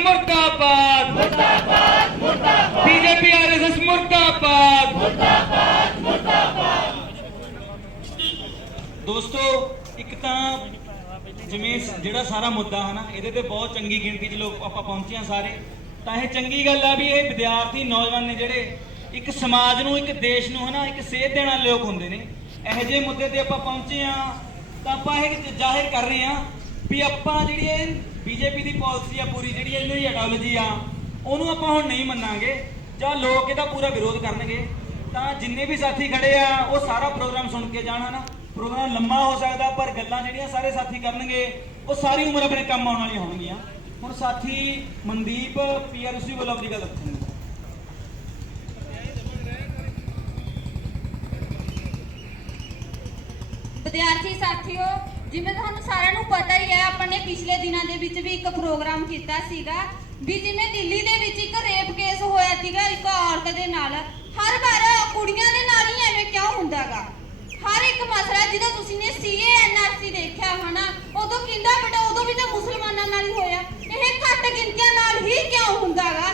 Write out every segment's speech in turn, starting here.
मुर्दाबाद BJP RSS मुर्दाबाद। दोस्तों एक जिमें जिहड़ा सारा मुद्दा है ना ये बहुत चंगी गिणती च लोग आपां पहुंचे हैं सारे, तो यह चंगी गल है भी ये विद्यार्थी नौजवान ने जिहड़े एक समाज नूं एक देश नूं है ना एक सेध देने वाले लोग होंदे ने। इहो जिहे मुद्दे ते आपां पहुंचे हाँ तो आपां ये जाहिर कर रहे हैं भी आपां जिहड़ी बीजेपी की पॉलिसी आ पूरी जिहड़ी इन्हां दी आइडियोलॉजी आ उहनूं आपां हुण नहीं मन्नांगे जां लोग इहदा पूरा विरोध करनगे। तो जिन्ने भी साथी खड़े आ वो सारा प्रोग्राम सुन के जाण है ना। प्रोग्राम लंबा हो सकता पर गल्लां जिहड़ियां सारे साथी करनगे वो सारी उम्र अपने काम आउण वालियां होणगीਆਂ। हुण साथी मनदीप पीआरसी ਵੱਲੋਂ अपनी गल रखणगे। विद्यार्थी साथियों जिवें तुहानूं सारिਆਂ ਨੂੰ पता ही है अपने पिछले दिनों के विच भी एक प्रोग्राम किया सीगा भी जिवें दिल्ली दे विच एक रेप केस होया सीगा एक औरत दे नाल। हर बार कुड़ियां दे नाल ही एवें क्यों हुंदागा? हर एक मसला जिदा तुसीं ने सीए एनआरसी देखा है ना उदों किंदा बेटा उदों भी तो मुसलमानां नाल ही होया, यह घट गिनतियां नाल ही क्यों हुंदागा?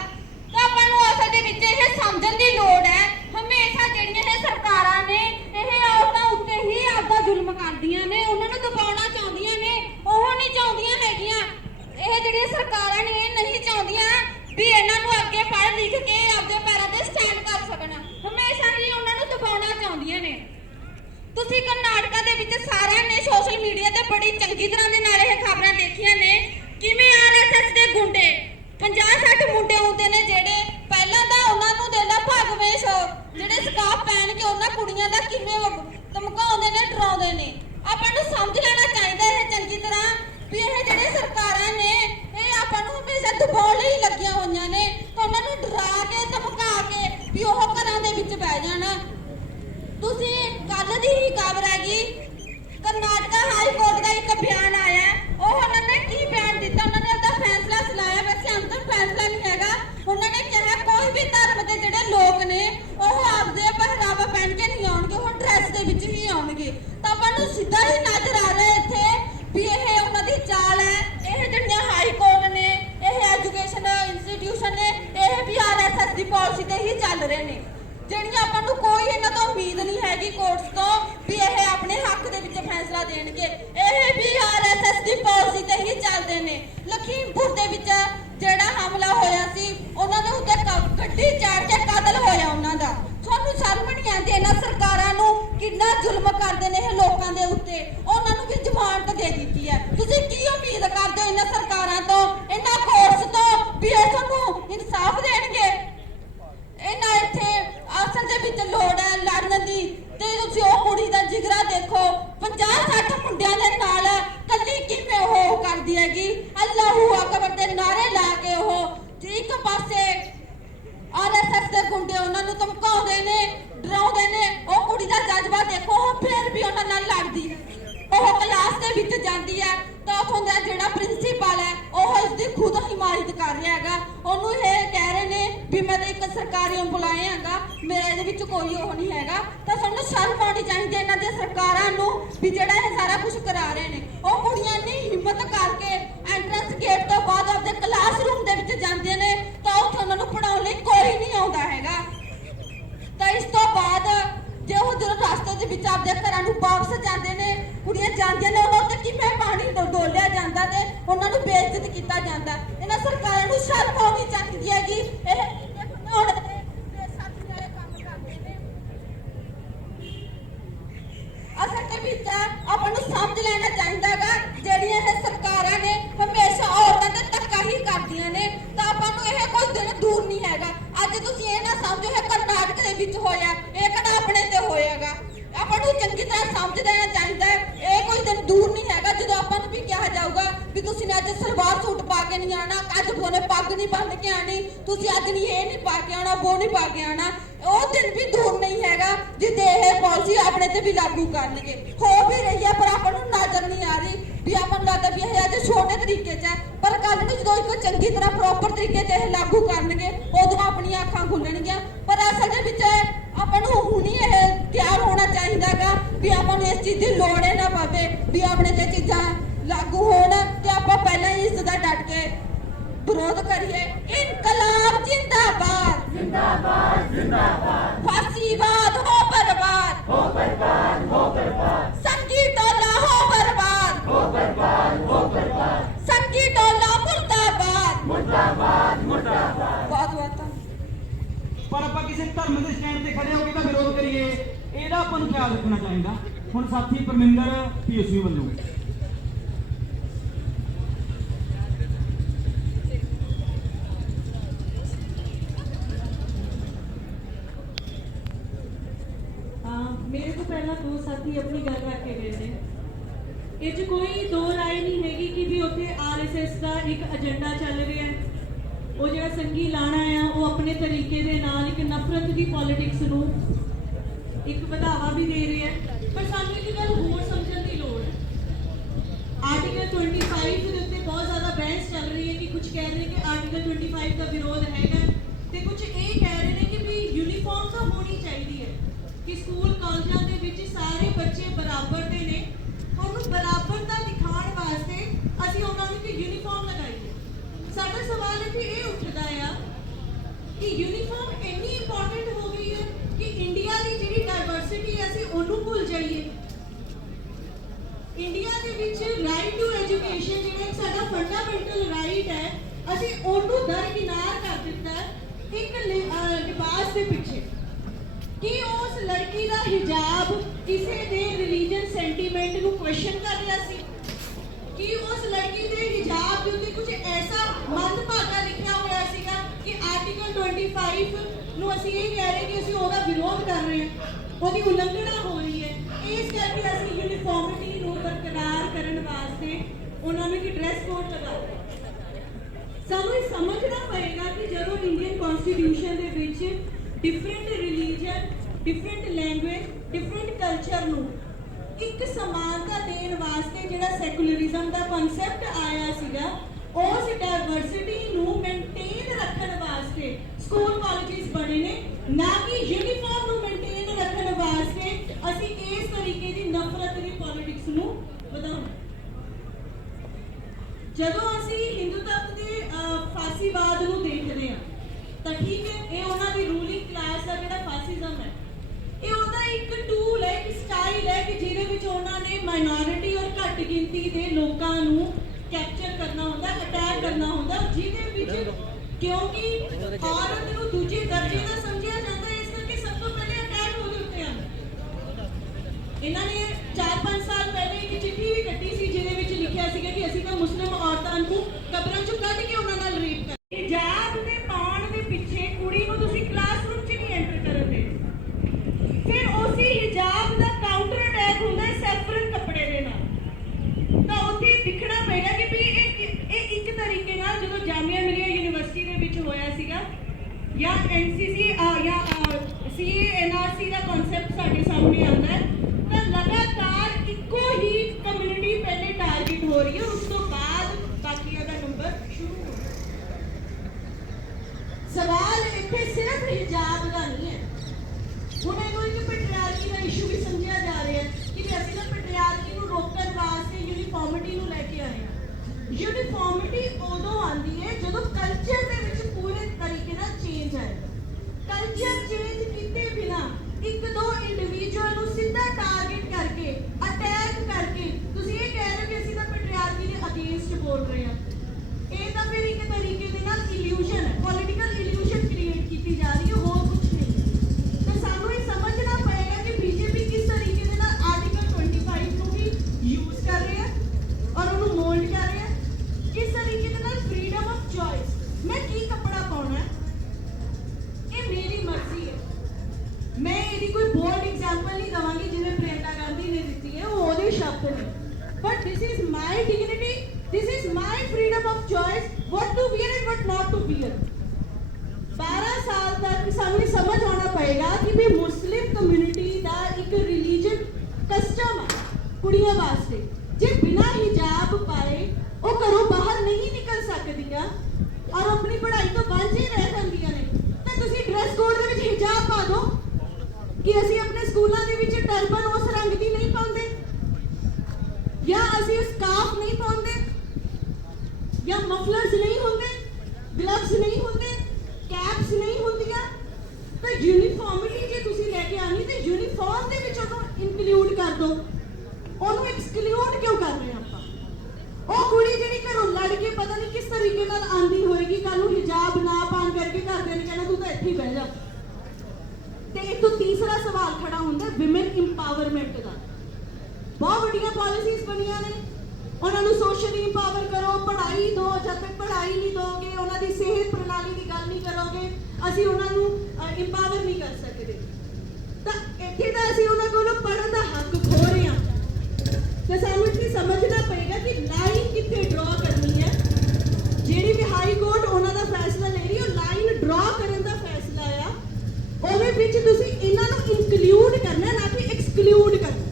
तो आपां नूं असल दे विच यह समझण दी लोड़ है। हमेशा जिहड़ियां ये सरकारां ने यह औरतां उत्ते ही आपदा जुल्म करदियां ने, उन्हां नूं दबाउणा चाहुंदियां ने, ओह नहीं चाहुंदियां हैगियां। यह जिहड़ियां सरकारां ने यह नहीं चाहुंदियां भी इन्हां नूं अगे पढ़ लिख के आपदे पैरां ते स्टैंड कर सकण, हमेशा ही उन्हां नूं दबाउणा चाहुंदियां ने। तुसीं कर्नाटका दे विच सारिਆਂ ने सोशल मीडिया ते बड़ी चंगी तरह दे नाल ਇਹ खबरां देखियां ने किवें आरएसएस दे गुंडे 50-60 मुंडे आउंदे ने ਜਿਹੜੇ ਪਹਿਲਾਂ ਤਾਂ ਉਹਨਾਂ ਨੂੰ ਦੇਲਾ ਭਗਵੇਸ਼ ਜਿਹੜੇ ਸਕਾਫ ਪਹਿਨ ਕੇ ਉਹਨਾਂ ਕੁੜੀਆਂ ਦਾ ਕਿਵੇਂ ਧਮਕਾਉਂਦੇ ਨੇ ਡਰਾਉਂਦੇ ਨੇ। ਆਪਾਂ ਨੂੰ ਸਮਝ ਲੈਣਾ ਚਾਹੀਦਾ ਹੈ ਚੰਗੀ ਤਰ੍ਹਾਂ ਵੀ ਇਹ ਜਿਹੜੇ ਸਰਕਾਰਾਂ ਨੇ ਇਹ ਆਪਾਂ ਨੂੰ ਹਮੇਸ਼ਾ ਦਬਾਉਣ ਲਈ ਲੱਗੀਆਂ ਹੋਈਆਂ ਨੇ ਤਾਂ ਉਹਨਾਂ ਨੂੰ ਡਰਾ ਕੇ ਧਮਕਾ ਕੇ ਵੀ ਉਹ ਘਰਾਂ ਦੇ ਵਿੱਚ ਬਹਿ ਜਾਣ। ਤੁਸੀਂ ਕੱਲ ਦੀ ਹੀ ਖਬਰ ਹੈਗੀ कर्नाटका हाई कोर्ट का एक बयान आया और उन्होंने की बयान दिता, उन्होंने अपना फैसला सुनाया। वैसे अंतिम फैसला नहीं हैगा। उन्होंने कहा कोई भी धर्म के जिहड़े लोग ने वो आपदे पहरावा पहन के नहीं आउणगे, वो ड्रेस दे विच ही आउणगे। तो आपां नूं सीधा ही नजर आ रहा है इत्थे भी यह उन्हां दी चाल है। यह जिहड़ियां हाई कोर्ट ने यह एजुकेशन इंस्टीट्यूशन ने यह भी आरएसएस की पॉलिसी ते ही चल रहे ने। ਜਿਹੜੀਆਂ ਆਪਾਂ ਨੂੰ ਕੋਈ ਇਹਨਾਂ ਤੋਂ ਉਮੀਦ ਨਹੀਂ ਹੈਗੀ ਕੋਰਟਸ ਤੋਂ ਵੀ ਇਹ ਆਪਣੇ ਹੱਕ ਦੇ ਵਿੱਚ ਫੈਸਲਾ ਦੇਣਗੇ। ਇਹ ਵੀ ਆਰਐਸਐਸ ਦੀ ਪਾਲਿਸੀ ਤੇ ਹੀ ਚੱਲਦੇ ਨੇ। ਲਖੀਮਪੁਰ ਦੇ ਵਿੱਚ ਜਿਹੜਾ ਹਮਲਾ ਹੋਇਆ ਸੀ ਉਹਨਾਂ ਦੇ ਉੱਤੇ ਗੱਡੀ ਚਾੜ ਕੇ ਕਤਲ ਹੋਇਆ ਉਹਨਾਂ ਦਾ। ਤੁਹਾਨੂੰ ਸ਼ਰਮ ਨਹੀਂ ਆਉਂਦੀ ਇਹਨਾਂ ਸਰਕਾਰਾਂ ਨੂੰ ਕਿੰਨਾ ਜ਼ੁਲਮ ਕਰਦੇ ਨੇ ਇਹ ਲੋਕਾਂ ਦੇ ਉੱਤੇ? ਉਹਨਾਂ ਨੂੰ ਵੀ ਜ਼ਮਾਨਤ ਦੇ ਦਿੱਤੀ ਹੈ। ਤੁਸੀਂ ਕੀ ਉਮੀਦ ਕਰਦੇ ਹੋ ਇਹਨਾਂ ਸਰਕਾਰਾਂ ਤੋਂ ਇਹਨਾਂ ਕੋਰਟਸ ਤੋਂ ਵੀ ਇਹ ਤੁਹਾਨੂੰ ਇਨਸਾਫ ਦੇਣਗੇ? ਇਹਨਾਂ ਇੱਥੇ ਅਸਲ ਦੇ ਵਿੱਚ ਲੋੜ ਹੈ ਲੜਨ ਦੀ। ਤੇ ਤੁਸੀਂ ਉਹ ਕੁੜੀ ਦਾ ਜਿਗਰਾ ਦੇਖੋ 50-60 ਮੁੰਡਿਆਂ ਦੇ ਨਾਲ ਕੱਲੀ ਕਿਵੇਂ ਉਹ ਕਰਦੀ ਹੈਗੀ ਅੱਲਾਹੂ ਅਕਬਰ ਦੇ ਨਾਰੇ ਲਾ ਕੇ। ਉਹ ਇੱਕ ਪਾਸੇ ਆਰਐਸਐਸ ਦੇ ਗੁੰਡੇ ਉਹਨਾਂ ਨੂੰ ਧਮਕਾਉਂਦੇ ਨੇ ਡਰਾਉਂਦੇ ਨੇ, ਉਹ ਕੁੜੀ ਦਾ ਜਜ਼ਬਾ ਦੇਖੋ ਉਹ ਫਿਰ ਵੀ ਉਹਨਾਂ ਨਾਲ ਲੜਦੀ ਹੈ। ਉਹ ਕਲਾਸ ਦੇ ਵਿੱਚ ਜਾਂਦੀ ਹੈ ਤਾਂ ਉੱਥੋਂ ਦਾ ਜਿਹੜਾ ਪ੍ਰਿੰਸੀਪਲ ਹੈ ਉਹ ਇਸਦੀ ਖੁਦ ਹਿਮਾਇਤ ਕਰ ਰਿਹਾ ਹੈਗਾ। ਉਹਨੂੰ ਇਹ ਕਹਿ ਰਹੇ ਨੇ ਵੀ ਮੈਂ ਤਾਂ ਇੱਕ ਸਰਕਾਰੀ EMPLOYE ਹੈਗਾ, ਮੇਰੇ ਇਹਦੇ ਵਿੱਚ ਕੋਈ ਉਹ ਨਹੀਂ ਹੈਗਾ। ਤਾਂ ਸਾਨੂੰ ਸ਼ਰਮ ਆਉਣੀ ਚਾਹੀਦੀ ਇਹਨਾਂ ਦੀਆਂ ਸਰਕਾਰਾਂ ਨੂੰ ਵੀ ਜਿਹੜਾ ਇਹ ਸਾਰਾ ਕੁਝ ਕਰਾ ਰਹੇ ਨੇ। ਉਹ ਕੁੜੀਆਂ ਨੇ ਹਿੰਮਤ ਕਰਕੇ ਐਂਟਰੈਂਸ ਗੇਟ ਤੋਂ ਬਾਅਦ ਆਪਣੇ ਕਲਾਸਰੂਮ ਦੇ ਵਿੱਚ ਜਾਂਦੇ ਨੇ ਤਾਂ ਉੱਥੇ ਉਹਨਾਂ ਨੂੰ ਪੜਾਉਣ ਲਈ ਕੋਈ ਨਹੀਂ ਆਉਂਦਾ ਹੈਗਾ। ਤਾਂ ਇਸ ਤੋਂ ਬਾਅਦ ਜੇ ਉਹ ਜਦੋਂ ਰਸਤੇ ਦੇ ਵਿੱਚ ਆਪਦੇ ਘਰਾਂ ਨੂੰ ਵਾਪਸ ਜਾਂਦੇ ਨੇ ਕੁੜੀਆਂ ਜਾਂਦੀਆਂ ਨੇ ਉਹਨਾਂ ਉੱਤੇ ਕਿਵੇਂ ਪਾਣੀ ਡੋਲਿਆ ਜਾਂਦਾ ਤੇ ਉਹਨਾਂ ਨੂੰ ਬੇਇੱਜ਼ਤ ਕੀਤਾ ਜਾਂਦਾ। ਇਹਨਾਂ ਸਰਕਾਰਾਂ ਨੂੰ ਸ਼ਰਮ ਆਉਣੀ ਚਾਹੀਦੀ ਹੈਗੀ। ਇਹ ਹੁਣ ਬੇਸਾਖੀ ਵਾਲੇ ਕੰਮ ਕਰਦੇ ਨੇ। ਅਸਲ ਦੇ ਵਿੱਚ ਆਪਾਂ ਨੂੰ ਸਮਝ ਲੈਣਾ ਚਾਹੀਦਾ ਹੈਗਾ ਜਿਹੜੀਆਂ ਇਹ ਸਰਕਾਰਾਂ ਨੇ ਹਮੇਸ਼ਾ ਔਰਤਾਂ ਤੇ ਧੱਕਾ ਹੀ ਕਰਦੀਆਂ ਨੇ। ਤਾਂ ਆਪਾਂ ਨੂੰ ਇਹ ਕੋਈ ਦਿਨ ਦੂਰ ਨਹੀਂ ਹੈਗਾ। ਅੱਜ ਤੁਸੀਂ ਇਹ ਨਾ ਸਮਝੋ ਇਹ ਕਰਨਾਟਕ ਦੇ ਵਿੱਚ ਹੋਇਆ, ਇਹ ਕਿਹੜਾ ਆਪਣੇ ਤੇ ਹੋਇਆਗਾ। ਆਪਾਂ ਨੂੰ ਚੰਗੀ ਤਰ੍ਹਾਂ ਸਮਝ ਲੈਣਾ ਚਾਹੀਦਾ ਹੈ ਇਹ ਕੋਈ ਦਿਨ ਦੂਰ ਨਹੀਂ ਹੈਗਾ ਜਦੋਂ ਆਪਾਂ ਨੂੰ ਵੀ ਕਿਹਾ ਜਾਊਗਾ ਵੀ ਤੁਸੀਂ ਨੇ ਅੱਜ ਸਲਵਾਰ ਸੂਟ ਪਾ ਕੇ ਨਹੀਂ ਆਣਾ, ਅੱਜ ਬੋਨੇ ਪੱਗ ਨਹੀਂ ਬੰਨ੍ਹ ਕੇ ਆਣੀ, ਤੁਸੀਂ ਅੱਜ ਨਹੀਂ ਇਹ ਨਹੀਂ ਪਾ ਕੇ ਆਣਾ, ਉਹ ਨਹੀਂ ਪਾ ਕੇ ਆਣਾ। ਉਹ ਦਿਨ ਵੀ ਦੂਰ ਨਹੀਂ ਹੈਗਾ ਜਿੱਦੇ ਇਹ ਪਾਲਿਸੀ ਆਪਣੇ ਤੇ ਵੀ ਲਾਗੂ ਕਰਨਗੇ। ਹੋ ਵੀ ਰਹੀ ਹੈ ਪਰ ਆਪਾਂ ਨੂੰ ਨਜ਼ਰ ਨਹੀਂ ਆ ਰਹੀ ਵੀ ਆਪਾਂ ਨੂੰ ਲੱਗਦਾ ਵੀ ਇਹ ਅੱਜ ਛੋਟੇ ਤਰੀਕੇ 'ਚ ਹੈ ਪਰ ਕੱਲ ਨੂੰ ਜਦੋਂ ਇੱਕ ਚੰਗੀ ਤਰ੍ਹਾਂ ਪ੍ਰੋਪਰ ਤਰੀਕੇ 'ਚ ਇਹ ਲਾਗੂ ਕਰਨਗੇ ਉਦੋਂ ਆਪਣੀਆਂ ਅੱਖਾਂ ਖੁੱਲਣਗੀਆਂ। ਪਰ ਅਸਲ ਦੇ ਵਿੱਚ ਆਪਾਂ ਨੂੰ ਹੁਣੀ ਇਹ ਤਿਆਰ ਹੋਣਾ ਚਾਹੀਦਾਗਾ ਵੀ ਆਪਾਂ ਨੂੰ ਇਸ ਚੀਜ਼ ਦੀ ਲੋੜ ਹੈ ਨਾ ਪਵੇ ਵੀ ਆਪਣੇ ਤੇ ਚੀਜ਼ਾਂ लागू होना कि आप पहले ही इसका डट के ਵਿਰੋਧ ਕਰੀਏ। ਇਨਕਲਾਬ ਜਿੰਦਾਬਾਦ ਜਿੰਦਾਬਾਦ ਜਿੰਦਾਬਾਦ, ਫਾਸੀਵਾਦ ਹੋ ਬਰਬਾਦ ਹੋ ਬਰਬਾਦ ਹੋ ਬਰਬਾਦ, ਸੰਗੀ ਟੋਲਾ ਹੋ ਬਰਬਾਦ ਹੋ ਬਰਬਾਦ ਹੋ ਬਰਬਾਦ, ਸੰਗੀ ਟੋਲਾ ਮੁਰਦਾਬਾਦ ਮੁਰਦਾਬਾਦ ਮੁਰਦਾਬਾਦ। ਬਹੁਤ ਬਹੁਤ ਧੰਨਵਾਦ। ਪਰ ਆਪਾਂ ਕਿਸੇ ਧਰਮ ਦੇ ਸਟੈਂਡ ਤੇ ਖੜੇ ਹੋ ਕੇ ਤਾਂ ਵਿਰੋਧ ਕਰੀਏ, ਇਹਦਾ ਆਪਾਂ ਨੂੰ ਖਿਆਲ ਰੱਖਣਾ ਚਾਹੀਦਾ। ਹੁਣ ਸਾਥੀ ਪਰਮਿੰਦਰ ਪੀਐਸਯੂ ਵੱਲੋਂ मेरे तो पहला दो साथी अपनी गल रख के गए थे। ये कोई दो राय नहीं हैगी कि भी उत्थे आरएसएस का एक एजेंडा चल रहा है। वो जो संगी लाना है वो अपने तरीके दे नाल एक नफरत की पॉलिटिक्स नू एक बढ़ावा भी दे रहे हैं। पर सानू एक गल होर समझण दी लोड़ है। आर्टिकल 25 के उत्ते बहुत ज़्यादा बहस चल रही है कि कुछ कह रहे हैं कि आर्टिकल 25 का विरोध हैगा ते कुछ ये कह रहे हैं कि भी यूनीफॉर्म तो होनी चाहिए है कि स्कूल कॉलेजां दे विच सारे बच्चे बराबर दे ने, उन्होंने बराबरता दिखाने वास्ते असीं उन्हां नूं कि यूनीफॉर्म लगाईए। साडा सवाल इत्थे ये उठदा आ कि यूनीफॉर्म इन्नी इंपॉर्टेंट हो गई है कि इंडिया की जिहड़ी डाइवर्सिटी है असीं उहनूं भुल जाइए। इंडिया दे विच राइट टू एजुकेशन जिहड़ा एक साडा फंडामेंटल राइट है, असीं उहनूं दरकिनार कर दित्ता एक लिबास दे पिछे कि उस लड़की का हिजाब किसी दे रिलीजन सेंटीमेंट को क्वेश्चन कर रहा सी, कि उस लड़की के हिजाब के उत्ते कुछ ऐसा मंदभागा लिखा हुआ सीगा कि आर्टिकल 25 नु असीं ये कह रहे कि असीं ओहदा विरोध कर रहे हैं, ओहदी उल्लंघना हो रही है। इस करके असीं यूनीफॉर्मिटी नु बरकरार करन वास्ते उन्हां नूं कि ड्रेस कोड लगा सानूं समझना पएगा कि जदों Indian constitution they which different religion different language different culture नूं एक समानता देण वास्ते जिहड़ा सैकुलरिज्म दा कॉन्सैप्ट आया सीगा, उस डाइवर्सिटी नूं मेंटेन रखण वास्ते स्कूल कॉलेजेस बने ने, ना कि यूनीफॉर्म नूं मेंटेन रखण वास्ते असीं इस तरीके दी नफरत दी पॉलिटिक्स नूं वधाउणा। जदों असीं हिंदू धर्म दे फासीवाद नूं देखदे हां ਤਾਂ ਠੀਕ ਹੈ, ਇਹ ਉਹਨਾਂ ਦੀ ਰੂਲਿੰਗ ਕਲਾਸ ਦਾ ਜਿਹੜਾ ਫਾਸਿਜ਼ਮ ਹੈ, ਇਹ ਉਹਦਾ ਇੱਕ ਟੂਲ ਹੈ, ਇੱਕ ਸਟਾਈਲ ਹੈ ਕਿ ਜਿਹਦੇ ਵਿੱਚ ਉਹਨਾਂ ਨੇ ਮਾਈਨੋਰਿਟੀ ਔਰ ਘੱਟ ਗਿਣਤੀ ਦੇ ਲੋਕਾਂ ਨੂੰ ਕੈਪਚਰ ਕਰਨਾ ਹੁੰਦਾ, ਅਟੈਕ ਕਰਨਾ ਹੁੰਦਾ, ਜਿਹਦੇ ਵਿੱਚ ਕਿਉਂਕਿ ਔਰਤ ਨੂੰ ਦੂਜੇ ਦਰਜੇ ਦਾ ਸਮਝਿਆ ਜਾਂਦਾ ਹੈ, ਇਸ ਕਰਕੇ ਸਭ ਤੋਂ ਪਹਿਲੇ ਅਟੈਕ ਉਹਦੇ ਉੱਤੇ ਆਉਂਦਾ। ਇਹਨਾਂ ਨੇ 4-5 ਸਾਲ ਪਹਿਲੇ ਇੱਕ ਚਿੱਠੀ ਵੀ ਕੱਟੀ ਸੀ ਜਿਹਦੇ ਵਿੱਚ ਲਿਖਿਆ ਸੀਗਾ ਕਿ ਅਸੀਂ ਤਾਂ ਮੁਸਲਿਮ ਔਰਤਾਂ ਨੂੰ ਕਬਰਾਂ ਚੋਂ ਕੱਢ ਕੇ ਉਹਨਾਂ ਨਾਲ ਰੇਪ ਕਰ ਇਜਾਬ ਦੇ ਪਾਉਣ ਦੇ ਪਿੱਛੇ ਕੁੜੀ ਨੂੰ ਤੁਸੀਂ ਕਲਾਸਰੂਮ 'ਚ ਨਹੀਂ ਐਂਟਰ ਕਰਨ ਦੇ, ਫਿਰ ਉਸੇ ਹਿਜਾਬ ਦਾ ਕਾਊਂਟਰ ਅਟੈਕ ਹੁੰਦਾ ਸੈਫਰਨ ਕੱਪੜੇ ਦੇ ਨਾਲ। ਤਾਂ ਉੱਥੇ ਦਿਖਣਾ ਪਏਗਾ ਕਿ ਵੀ ਇਹ ਇੱਕ ਤਰੀਕੇ ਨਾਲ ਜਦੋਂ ਜਾਮੀਆ ਮਿਲੀਆ ਯੂਨੀਵਰਸਿਟੀ ਦੇ ਵਿੱਚ ਹੋਇਆ ਸੀਗਾ ਜਾਂ ਐਨਸੀਸੀ ਜਾਂ CNRC ਦਾ ਕਨਸੈਪਟ ਸਾਡੇ ਸਾਹਮਣੇ ਆਉਂਦਾ ਹੈ, ਤਾਂ ਲਗਾਤਾਰ ਇੱਕੋ ਹੀ ਕਮਿਊਨਿਟੀ ਪਹਿਲੇ ਟਾਰਗੇਟ ਹੋ ਰਹੀ ਹੈ, ਉਸ ਤੋਂ ਬਾਅਦ ਬਾਕੀਆਂ ਦਾ ਨੰਬਰ ਸ਼ੁਰੂ ਹੋ ਰਿਹਾ। सवाल इत्थे सिर्फ हिजाब का नहीं है, ਹੁਣ ਇਹਨੂੰ ਇੱਕ ਪੈਟਰੀਆਰਕੀ ਦਾ ਇਸ਼ੂ ਵੀ ਸਮਝਿਆ ਜਾ ਰਿਹਾ ਹੈ ਕਿ ਅਸੀਂ ਤਾਂ ਪੈਟਰੀਆਰਕੀ ਨੂੰ ਰੋਕਣ ਵਾਸਤੇ ਯੂਨੀਫਾਰਮਿਟੀ ਨੂੰ ਲੈ ਕੇ ਆਏ ਹਾਂ। ਯੂਨੀਫਾਰਮਿਟੀ ਉਦੋਂ ਆਉਂਦੀ ਹੈ ਜਦੋਂ ਕਲਚਰ ਦੇ ਵਿੱਚ ਪੂਰੇ ਤਰੀਕੇ ਨਾਲ ਚੇਂਜ ਆਏਗਾ। ਕਲਚਰ ਚੇਂਜ ਕੀਤੇ ਬਿਨਾ ਇੱਕ ਦੋ ਇੰਡੀਵਿਜੂਅਲ ਨੂੰ ਸਿੱਧਾ ਟਾਰਗੇਟ ਕਰਕੇ ਅਟੈਕ ਕਰਕੇ ਤੁਸੀਂ ਇਹ ਕਹਿ ਰਹੇ ਹੋ ਕਿ ਅਸੀਂ ਤਾਂ ਪੈਟਰੀਆਰਕੀ ਦੇ ਅਗੇਂਸਟ ਬੋਲ ਰਹੇ ਹਾਂ, ਇਹ ਤਾਂ ਫਿਰ ਇੱਕ ਤਰੀਕੇ ਦੇ ਨਾਲ ਇਲੂਜ਼ਨ ਹੈ, ਪੋਲੀਟੀਕਲ ਇਲੂਜ਼ਨ ਕ੍ਰੀਏਟ ਕੀਤੀ ਜਾ ਰਹੀ ਹੈ, ਹੋਰ ਕੁਝ ਨਹੀਂ। ਤਾਂ ਸਾਨੂੰ ਇਹ ਸਮਝਣਾ ਪਏਗਾ ਕਿ ਬੀਜੇਪੀ ਕਿਸ ਤਰੀਕੇ ਦੇ ਨਾਲ ਆਰਟੀਕਲ 25 ਨੂੰ ਵੀ ਯੂਜ਼ ਕਰ ਰਿਹਾ ਔਰ ਉਹਨੂੰ ਮੋਲਡ ਕਰ ਰਿਹਾ, ਕਿਸ ਤਰੀਕੇ ਦੇ ਨਾਲ ਫਰੀडम ਆਫ ਚੋਇਸ, ਮੈਂ ਕੀ ਕੱਪੜਾ ਪਾਉਣਾ ਇਹ ਮੇਰੀ ਮਰਜ਼ੀ ਹੈ। ਮੈਂ ਇਹਦੀ ਕੋਈ ਬੋਲਡ ਐਗਜ਼ਾਮਪਲ ਨਹੀਂ ਦਵਾਂਗੀ ਜਿਵੇਂ ਪ੍ਰਿਯੰਕਾ ਗਾਂਧੀ ਨੇ ਦਿੱਤੀ ਹੈ, ਉਹ ਉਹਦੇ ਸ਼ਬਦ ਨੇ, but this is my dignity, this is my freedom of choice what to wear and what not to wear। 12 ਸਾਲ ਤੱਕ ਸਾਨੂੰ ਸਮਝ ਆਉਣਾ ਪਏਗਾ ਕਿ ਵੀ ਮੁਸਲਿਮ ਕਮਿਊਨਿਟੀ ਦਾ ਇੱਕ ਰਿਲੀਜਨ ਕਸਟਮ ਹੈ ਕੁੜੀਆਂ ਵਾਸਤੇ, ਜੇ ਬਿਨਾਂ ਹਿਜਾਬ ਪਾਏ ਉਹ ਘਰੋਂ ਬਾਹਰ ਨਹੀਂ ਨਿਕਲ ਸਕਦੀਆਂ ਔਰ ਆਪਣੀ ਪੜ੍ਹਾਈ ਤੋਂ ਵਾਂਝੇ ਰਹਿ ਜਾਂਦੀਆਂ ਨੇ। ਤਾਂ ਤੁਸੀਂ ਡਰੈਸ ਕੋਡ ਦੇ ਵਿੱਚ ਹਿਜਾਬ ਪਾ ਦਿਓ ਕਿ ਅਸੀਂ ਆਪਣੇ ਸਕੂਲਾਂ ਦੇ ਵਿੱਚ ਟਰਬਨ ਉਸ ਰੰਗ ਦੀ ਨਹੀਂ ਪਾਉਂਦੇ ਜਾਂ ਅਸੀਂ ਸਕਾਰਫ ਨਹੀਂ ਪਾਉਂਦੇ ਜਾਂ ਮਫਲਰਸ ਨਹੀਂ ਹੁੰਦੇ, ਗਲਵਸ ਨਹੀਂ ਹੁੰਦੇ, ਕੈਪਸ ਨਹੀਂ ਹੁੰਦੀਆਂ, ਤਾਂ ਯੂਨੀਫਾਰਮਿਟੀ ਜੇ ਤੁਸੀਂ ਲੈ ਕੇ ਆਣੀ ਤੇ ਯੂਨੀਫਾਰਮ ਦੇ ਵਿੱਚ ਉਹਨੂੰ ਇਨਕਲੂਡ ਕਰ ਦਿਓ। ਉਹਨੂੰ ਐਕਸਕਲੂਡ ਕਿਉਂ ਕਰ ਰਹੇ ਆਪਾਂ? ਉਹ ਕੁੜੀ ਜਿਹੜੀ ਘਰੋਂ ਲੜ ਕੇ ਪਤਾ ਨਹੀਂ ਕਿਸ ਤਰੀਕੇ ਨਾਲ ਆਂਦੀ ਹੋਏਗੀ, ਕੱਲ ਨੂੰ ਹਿਜਾਬ ਨਾ ਪਾਉਣ ਕਰਕੇ ਘਰਦਿਆਂ ਨੇ ਕਹਿਣਾ ਤੂੰ ਤਾਂ ਇੱਥੇ ਹੀ ਬਹਿ ਜਾ। ਤੇ ਇੱਕ ਤੋਂ ਤੀਸਰਾ ਸਵਾਲ ਖੜਾ ਹੁੰਦਾ ਵਿਮਨ ਇੰਪਾਵਰਮੈਂਟ ਦਾ। ਬਹੁਤ ਵੱਡੀਆਂ ਪਾਲਿਸੀਜ਼ ਬਣੀਆਂ ਨੇ, ਉਹਨਾਂ ਨੂੰ ਸੋਸ਼ਲੀ ਇੰਪਾਵਰ ਕਰੋ, ਪੜ੍ਹਾਈ ਦਿਓ, ਜਦ ਤੱਕ ਪੜ੍ਹਾਈ ਨਹੀਂ ਦੋਗੇ, ਉਹਨਾਂ ਦੀ ਸਿਹਤ ਪ੍ਰਣਾਲੀ ਦੀ ਗੱਲ ਨਹੀਂ ਕਰੋਗੇ, ਅਸੀਂ ਉਹਨਾਂ ਨੂੰ ਇੰਪਾਵਰ ਨਹੀਂ ਕਰ ਸਕਦੇ। ਤਾਂ ਇੱਥੇ ਤਾਂ ਅਸੀਂ ਉਹਨਾਂ ਕੋਲੋਂ ਪੜ੍ਹਨ ਦਾ ਹੱਕ ਖੋ ਰਹੇ ਹਾਂ। ਤੇ ਸਾਨੂੰ ਇਹ ਸਮਝਣਾ ਪਏਗਾ ਕਿ ਲਾਈਨ ਕਿੱਥੇ ਡਰਾ ਕਰਨੀ ਹੈ। ਜਿਹੜੀ ਵੀ ਹਾਈ ਕੋਰਟ ਉਹਨਾਂ ਦਾ ਫੈਸਲਾ ਲੈ ਰਹੀ ਹੈ, ਉਹ ਲਾਈਨ ਡਰਾ ਕਰਨ ਦਾ ਫੈਸਲਾ ਆ। ਉਹਦੇ ਵਿੱਚ ਤੁਸੀਂ ਇਹਨਾਂ ਨੂੰ ਇਨਕਲੂਡ ਕਰਨਾ, ਨਾ ਕਿ ਐਕਸਕਲੂਡ ਕਰਨਾ।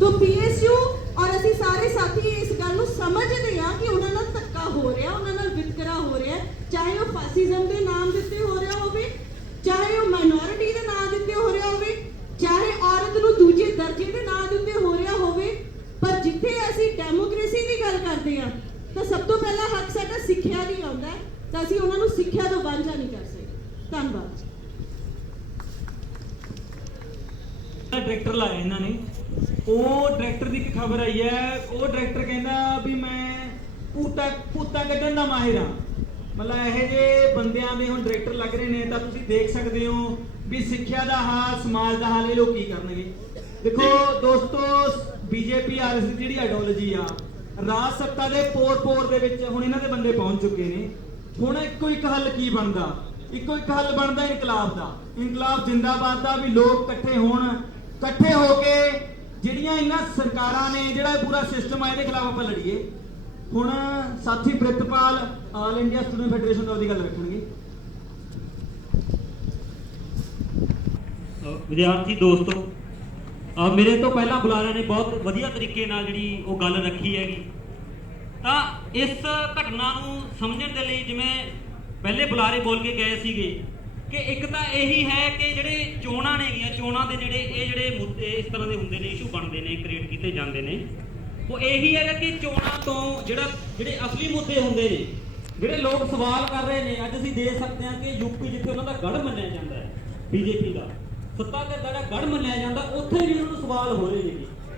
तो PSU ਔਰ ਅਸੀਂ ਸਾਰੇ ਸਾਥੀ ਇਸ ਗੱਲ ਨੂੰ ਸਮਝਦੇ ਹਾਂ ਕਿ ਉਹਨਾਂ ਨਾਲ ਧੱਕਾ ਹੋ ਰਿਹਾ, ਉਹਨਾਂ ਨਾਲ ਵਿਤਕਰਾ ਹੋ ਰਿਹਾ, ਚਾਹੇ ਉਹ ਫਾਸਿਜ਼ਮ ਦੇ ਨਾਮ ਦਿੱਤੇ ਹੋ ਰਿਹਾ ਹੋਵੇ, ਚਾਹੇ ਉਹ ਮਾਈਨੋਰਿਟੀ ਦੇ ਨਾਮ ਦਿੱਤੇ ਹੋ ਰਿਹਾ ਹੋਵੇ, ਚਾਹੇ ਔਰਤ ਨੂੰ ਦੂਜੇ ਦਰਜੇ ਦੇ ਨਾਮ ਦਿੱਤੇ ਹੋ ਰਿਹਾ ਹੋਵੇ। ਪਰ ਜਿੱਥੇ ਅਸੀਂ ਡੈਮੋਕ੍ਰੇਸੀ ਦੀ ਗੱਲ ਕਰਦੇ ਹਾਂ ਤਾਂ ਸਭ ਤੋਂ ਪਹਿਲਾਂ ਹੱਕ ਸਾਡਾ ਸਿੱਖਿਆ ਦੀ ਆਉਂਦਾ ਹੈ, ਤਾਂ ਅਸੀਂ ਉਹਨਾਂ ਨੂੰ ਸਿੱਖਿਆ ਤੋਂ ਵਾਂਝਾ ਨਹੀਂ ਕਰ ਸਕਦੇ। ਧੰਨਵਾਦ। ਡਾਇਰੈਕਟਰ ਲਾਇਆ ਇਹਨਾਂ ਨੇ, ਉਹ ਡਾਇਰੈਕਟਰ ਦੀ ਇੱਕ ਖਬਰ ਆਈ ਹੈ। ਉਹ ਡਾਇਰੈਕਟਰ ਕਹਿੰਦਾ ਵੀ ਮੈਂ ਭੂਤਾਂ ਕੱਢਣ ਦਾ ਮਾਹਿਰ ਹਾਂ। ਮਤਲਬ ਇਹੋ ਜਿਹੇ ਬੰਦਿਆਂ ਦੇ ਹੁਣ ਡਾਇਰੈਕਟਰ ਲੱਗ ਰਹੇ ਨੇ, ਤਾਂ ਤੁਸੀਂ ਦੇਖ ਸਕਦੇ ਹੋ ਵੀ ਸਿੱਖਿਆ ਦਾ ਹਾਲ, ਸਮਾਜ ਦਾ ਹਾਲ ਇਹ ਲੋਕ ਕੀ ਕਰਨਗੇ। ਦੇਖੋ ਦੋਸਤੋ, ਬੀਜੇਪੀ ਆਰਐਸ ਦੀ ਜਿਹੜੀ ਆਈਡੀਓਲੋਜੀ ਆ, ਰਾਜ ਸੱਤਾ ਦੇ ਪੋਰ ਦੇ ਵਿੱਚ ਹੁਣ ਇਹਨਾਂ ਦੇ ਬੰਦੇ ਪਹੁੰਚ ਚੁੱਕੇ ਨੇ। ਹੁਣ ਇੱਕੋ ਇੱਕ ਹੱਲ ਕੀ ਬਣਦਾ? ਇੱਕੋ ਇੱਕ ਹੱਲ ਬਣਦਾ ਇਨਕਲਾਬ ਦਾ। ਇਨਕਲਾਬ ਜਿੰਦਾਬਾਦ ਦਾ, ਵੀ ਲੋਕ ਇਕੱਠੇ ਹੋਣ, ਇਕੱਠੇ ਹੋ ਕੇ ਜਿਹੜੀਆਂ ਇਹਨਾਂ ਸਰਕਾਰਾਂ ਨੇ, ਜਿਹੜਾ ਪੂਰਾ ਸਿਸਟਮ ਆ, ਇਹਦੇ ਖਿਲਾਫ ਆਪਾਂ ਲੜੀਏ। ਹੁਣ ਸਾਥੀ Pritpal all India student federation ਦਾ ਉਹਦੀ ਗੱਲ ਰੱਖਣਗੇ। ਵਿਦਿਆਰਥੀ ਦੋਸਤੋ, ਮੇਰੇ ਤੋਂ ਪਹਿਲਾਂ ਬੁਲਾਰਿਆਂ ਨੇ ਬਹੁਤ ਵਧੀਆ ਤਰੀਕੇ ਨਾਲ ਜਿਹੜੀ ਉਹ ਗੱਲ ਰੱਖੀ ਹੈਗੀ। ਤਾਂ ਇਸ ਘਟਨਾ ਨੂੰ ਸਮਝਣ ਦੇ ਲਈ ਜਿਵੇਂ ਪਹਿਲੇ ਬੁਲਾਰੇ ਬੋਲ ਕੇ ਗਏ ਸੀਗੇ ਕਿ ਇੱਕ ਤਾਂ ਇਹੀ ਹੈ ਕਿ ਜਿਹੜੇ ਚੋਣਾਂ ਨੇਗੀਆਂ, ਚੋਣਾਂ ਦੇ ਜਿਹੜੇ ਮੁੱਦੇ ਇਸ ਤਰ੍ਹਾਂ ਦੇ ਹੁੰਦੇ ਨੇ, ਇਸ਼ੂ ਬਣਦੇ ਨੇ, ਕ੍ਰੀਏਟ ਕੀਤੇ ਜਾਂਦੇ ਨੇ, ਉਹ ਇਹੀ ਹੈਗਾ ਕਿ ਚੋਣਾਂ ਤੋਂ ਜਿਹੜੇ ਅਸਲੀ ਮੁੱਦੇ ਹੁੰਦੇ ਨੇ, ਜਿਹੜੇ ਲੋਕ ਸਵਾਲ ਕਰ ਰਹੇ ਨੇ। ਅੱਜ ਅਸੀਂ ਦੇਖ ਸਕਦੇ ਹਾਂ ਕਿ ਯੂਪੀ, ਜਿੱਥੇ ਉਹਨਾਂ ਦਾ ਗੜ੍ਹ ਮੰਨਿਆ ਜਾਂਦਾ ਹੈ, ਬੀਜੇਪੀ ਦਾ ਸੱਤਾ ਦਾ ਜਿਹੜਾ ਗੜ੍ਹ ਮੰਨਿਆ ਜਾਂਦਾ, ਉੱਥੇ ਵੀ ਉਹਨਾਂ ਨੂੰ ਸਵਾਲ ਹੋ ਰਹੇ ਨੇ